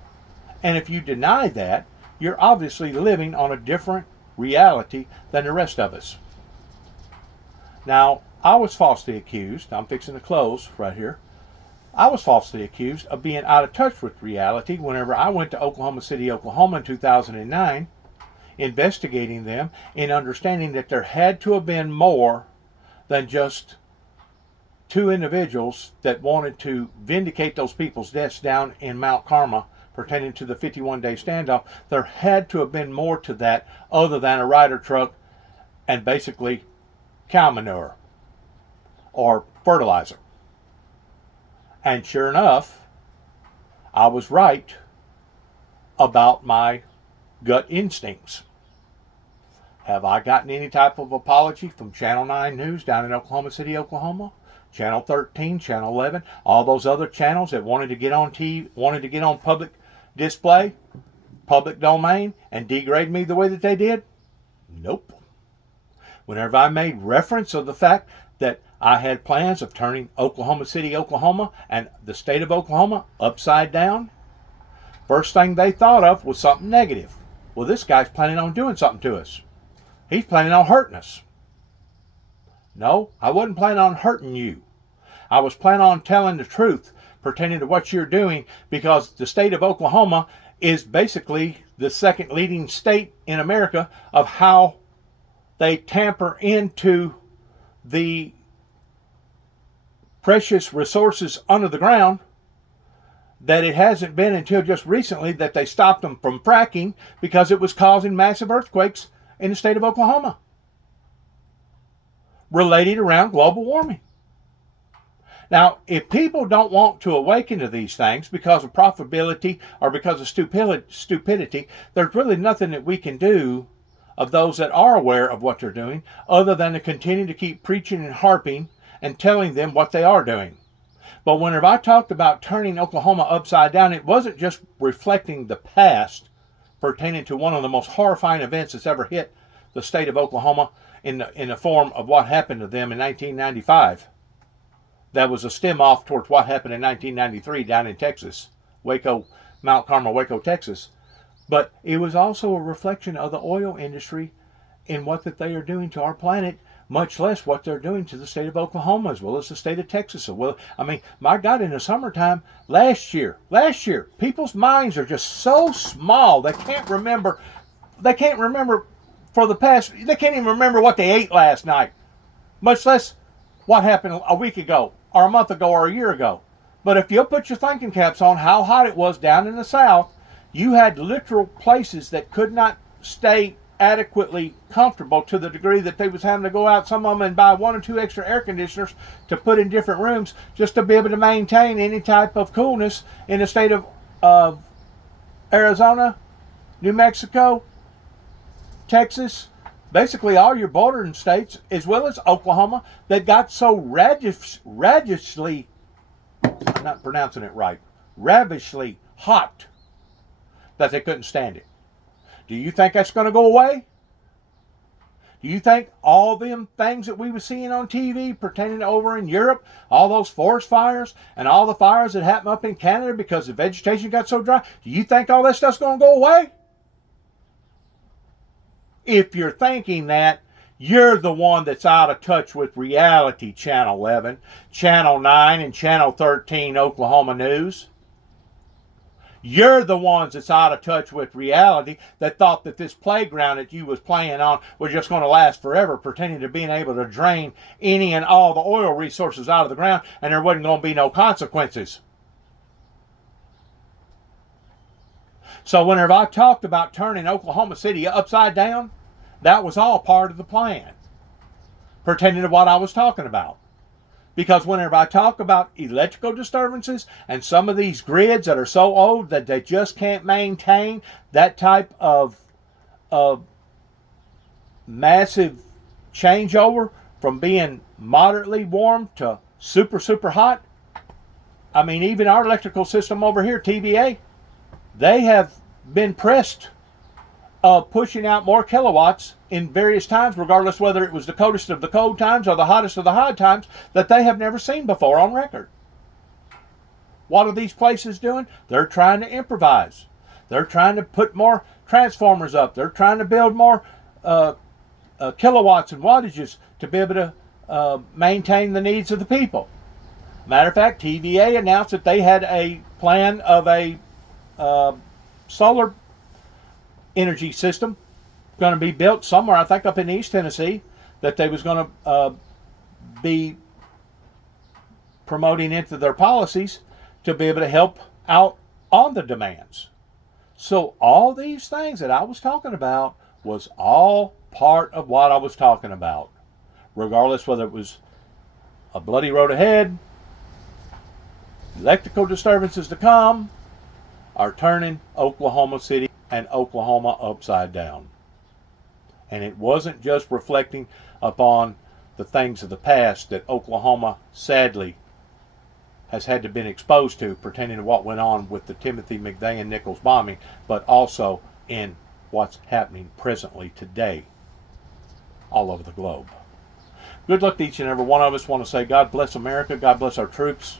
And if you deny that, you're obviously living on a different reality than the rest of us. Now, I was falsely accused, I'm fixing to close right here, I was falsely accused of being out of touch with reality whenever I went to Oklahoma City, Oklahoma in 2009, investigating them and understanding that there had to have been more than just two individuals that wanted to vindicate those people's deaths down in Mount Carmel pertaining to the 51-day standoff. There had to have been more to that other than a rider truck and basically cow manure or fertilizer. And sure enough, I was right about my gut instincts. Have I gotten any type of apology from Channel 9 News down in Oklahoma City, Oklahoma? Channel 13, Channel 11, all those other channels that wanted to get on TV, wanted to get on public display, public domain, and degrade me the way that they did? Nope. Whenever I made reference of the fact that I had plans of turning Oklahoma City, Oklahoma, and the state of Oklahoma upside down, first thing they thought of was something negative. Well, this guy's planning on doing something to us. He's planning on hurting us. No, I wasn't planning on hurting you. I was planning on telling the truth pertaining to what you're doing, because the state of Oklahoma is basically the second leading state in America of how they tamper into the precious resources under the ground, that it hasn't been until just recently that they stopped them from fracking because it was causing massive earthquakes in the state of Oklahoma related around global warming. Now, if people don't want to awaken to these things because of profitability or because of stupidity, there's really nothing that we can do of those that are aware of what they're doing other than to continue to keep preaching and harping and telling them what they are doing. But whenever I talked about turning Oklahoma upside down, it wasn't just reflecting the past pertaining to one of the most horrifying events that's ever hit the state of Oklahoma in the form of what happened to them in 1995. That was a stem off towards what happened in 1993 down in Texas, Waco, Mount Carmel, Waco, Texas. But it was also a reflection of the oil industry in what that they are doing to our planet, much less what they're doing to the state of Oklahoma as well as the state of Texas. Well, I mean, my God, in the summertime last year, people's minds are just so small they can't remember for the past, they can't even remember what they ate last night, much less what happened a week ago or a month ago or a year ago. But if you'll put your thinking caps on how hot it was down in the south, you had literal places that could not stay adequately comfortable to the degree that they was having to go out, some of them, and buy 1 or 2 extra air conditioners to put in different rooms just to be able to maintain any type of coolness in the state of Arizona, New Mexico, Texas, basically all your bordering states, as well as Oklahoma, that got so ravishly, I'm not pronouncing it right, ravishly hot that they couldn't stand it. Do you think that's going to go away? Do you think all them things that we were seeing on TV pertaining to over in Europe, all those forest fires and all the fires that happened up in Canada because the vegetation got so dry, do you think all that stuff's going to go away? If you're thinking that, you're the one that's out of touch with reality, Channel 11, Channel 9, and Channel 13 Oklahoma News. You're the ones that's out of touch with reality that thought that this playground that you was playing on was just going to last forever, pretending to being able to drain any and all the oil resources out of the ground, and there wasn't going to be no consequences. So whenever I talked about turning Oklahoma City upside down, that was all part of the plan, pertaining to what I was talking about. Because whenever I talk about electrical disturbances and some of these grids that are so old that they just can't maintain that type of massive changeover from being moderately warm to super, super hot, I mean, even our electrical system over here, TVA, they have been pressed pushing out more kilowatts in various times, regardless whether it was the coldest of the cold times or the hottest of the hot times, that they have never seen before on record. What are these places doing? They're trying to improvise. They're trying to put more transformers up. They're trying to build more kilowatts and wattages to be able to maintain the needs of the people. Matter of fact, TVA announced that they had a plan of a solar energy system going to be built somewhere, I think up in East Tennessee, that they was going to be promoting into their policies to be able to help out on the demands. So all these things that I was talking about was all part of what I was talking about, regardless whether it was a bloody road ahead, electrical disturbances to come, or turning Oklahoma City and Oklahoma upside down. And it wasn't just reflecting upon the things of the past that Oklahoma sadly has had to been exposed to pertaining to what went on with the Timothy McVeigh and Nichols bombing, but also in what's happening presently today all over the globe. Good luck to each and every one of us. Want to say God bless America. God bless our troops.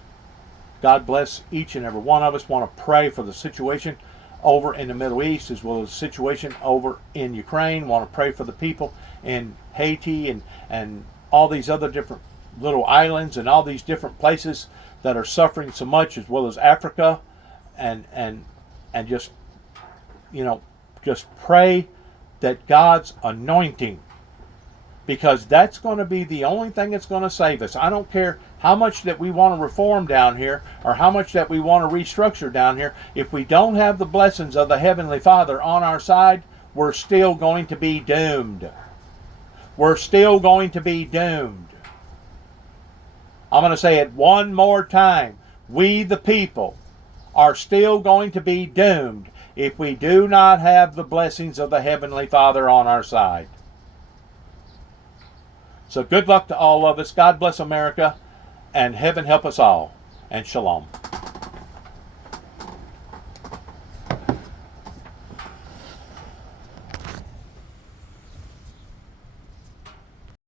God bless each and every one of us. Want to pray for the situation over in the Middle East as well as the situation over in Ukraine. Want to pray for the people in Haiti and all these other different little islands and all these different places that are suffering so much, as well as Africa, and just, you know, just pray that God's anointing, because that's going to be the only thing that's going to save us. I don't care how much that we want to reform down here or how much that we want to restructure down here. If we don't have the blessings of the Heavenly Father on our side, we're still going to be doomed. We're still going to be doomed. I'm going to say it one more time. We, the people, are still going to be doomed if we do not have the blessings of the Heavenly Father on our side. So good luck to all of us. God bless America, and heaven help us all. And shalom.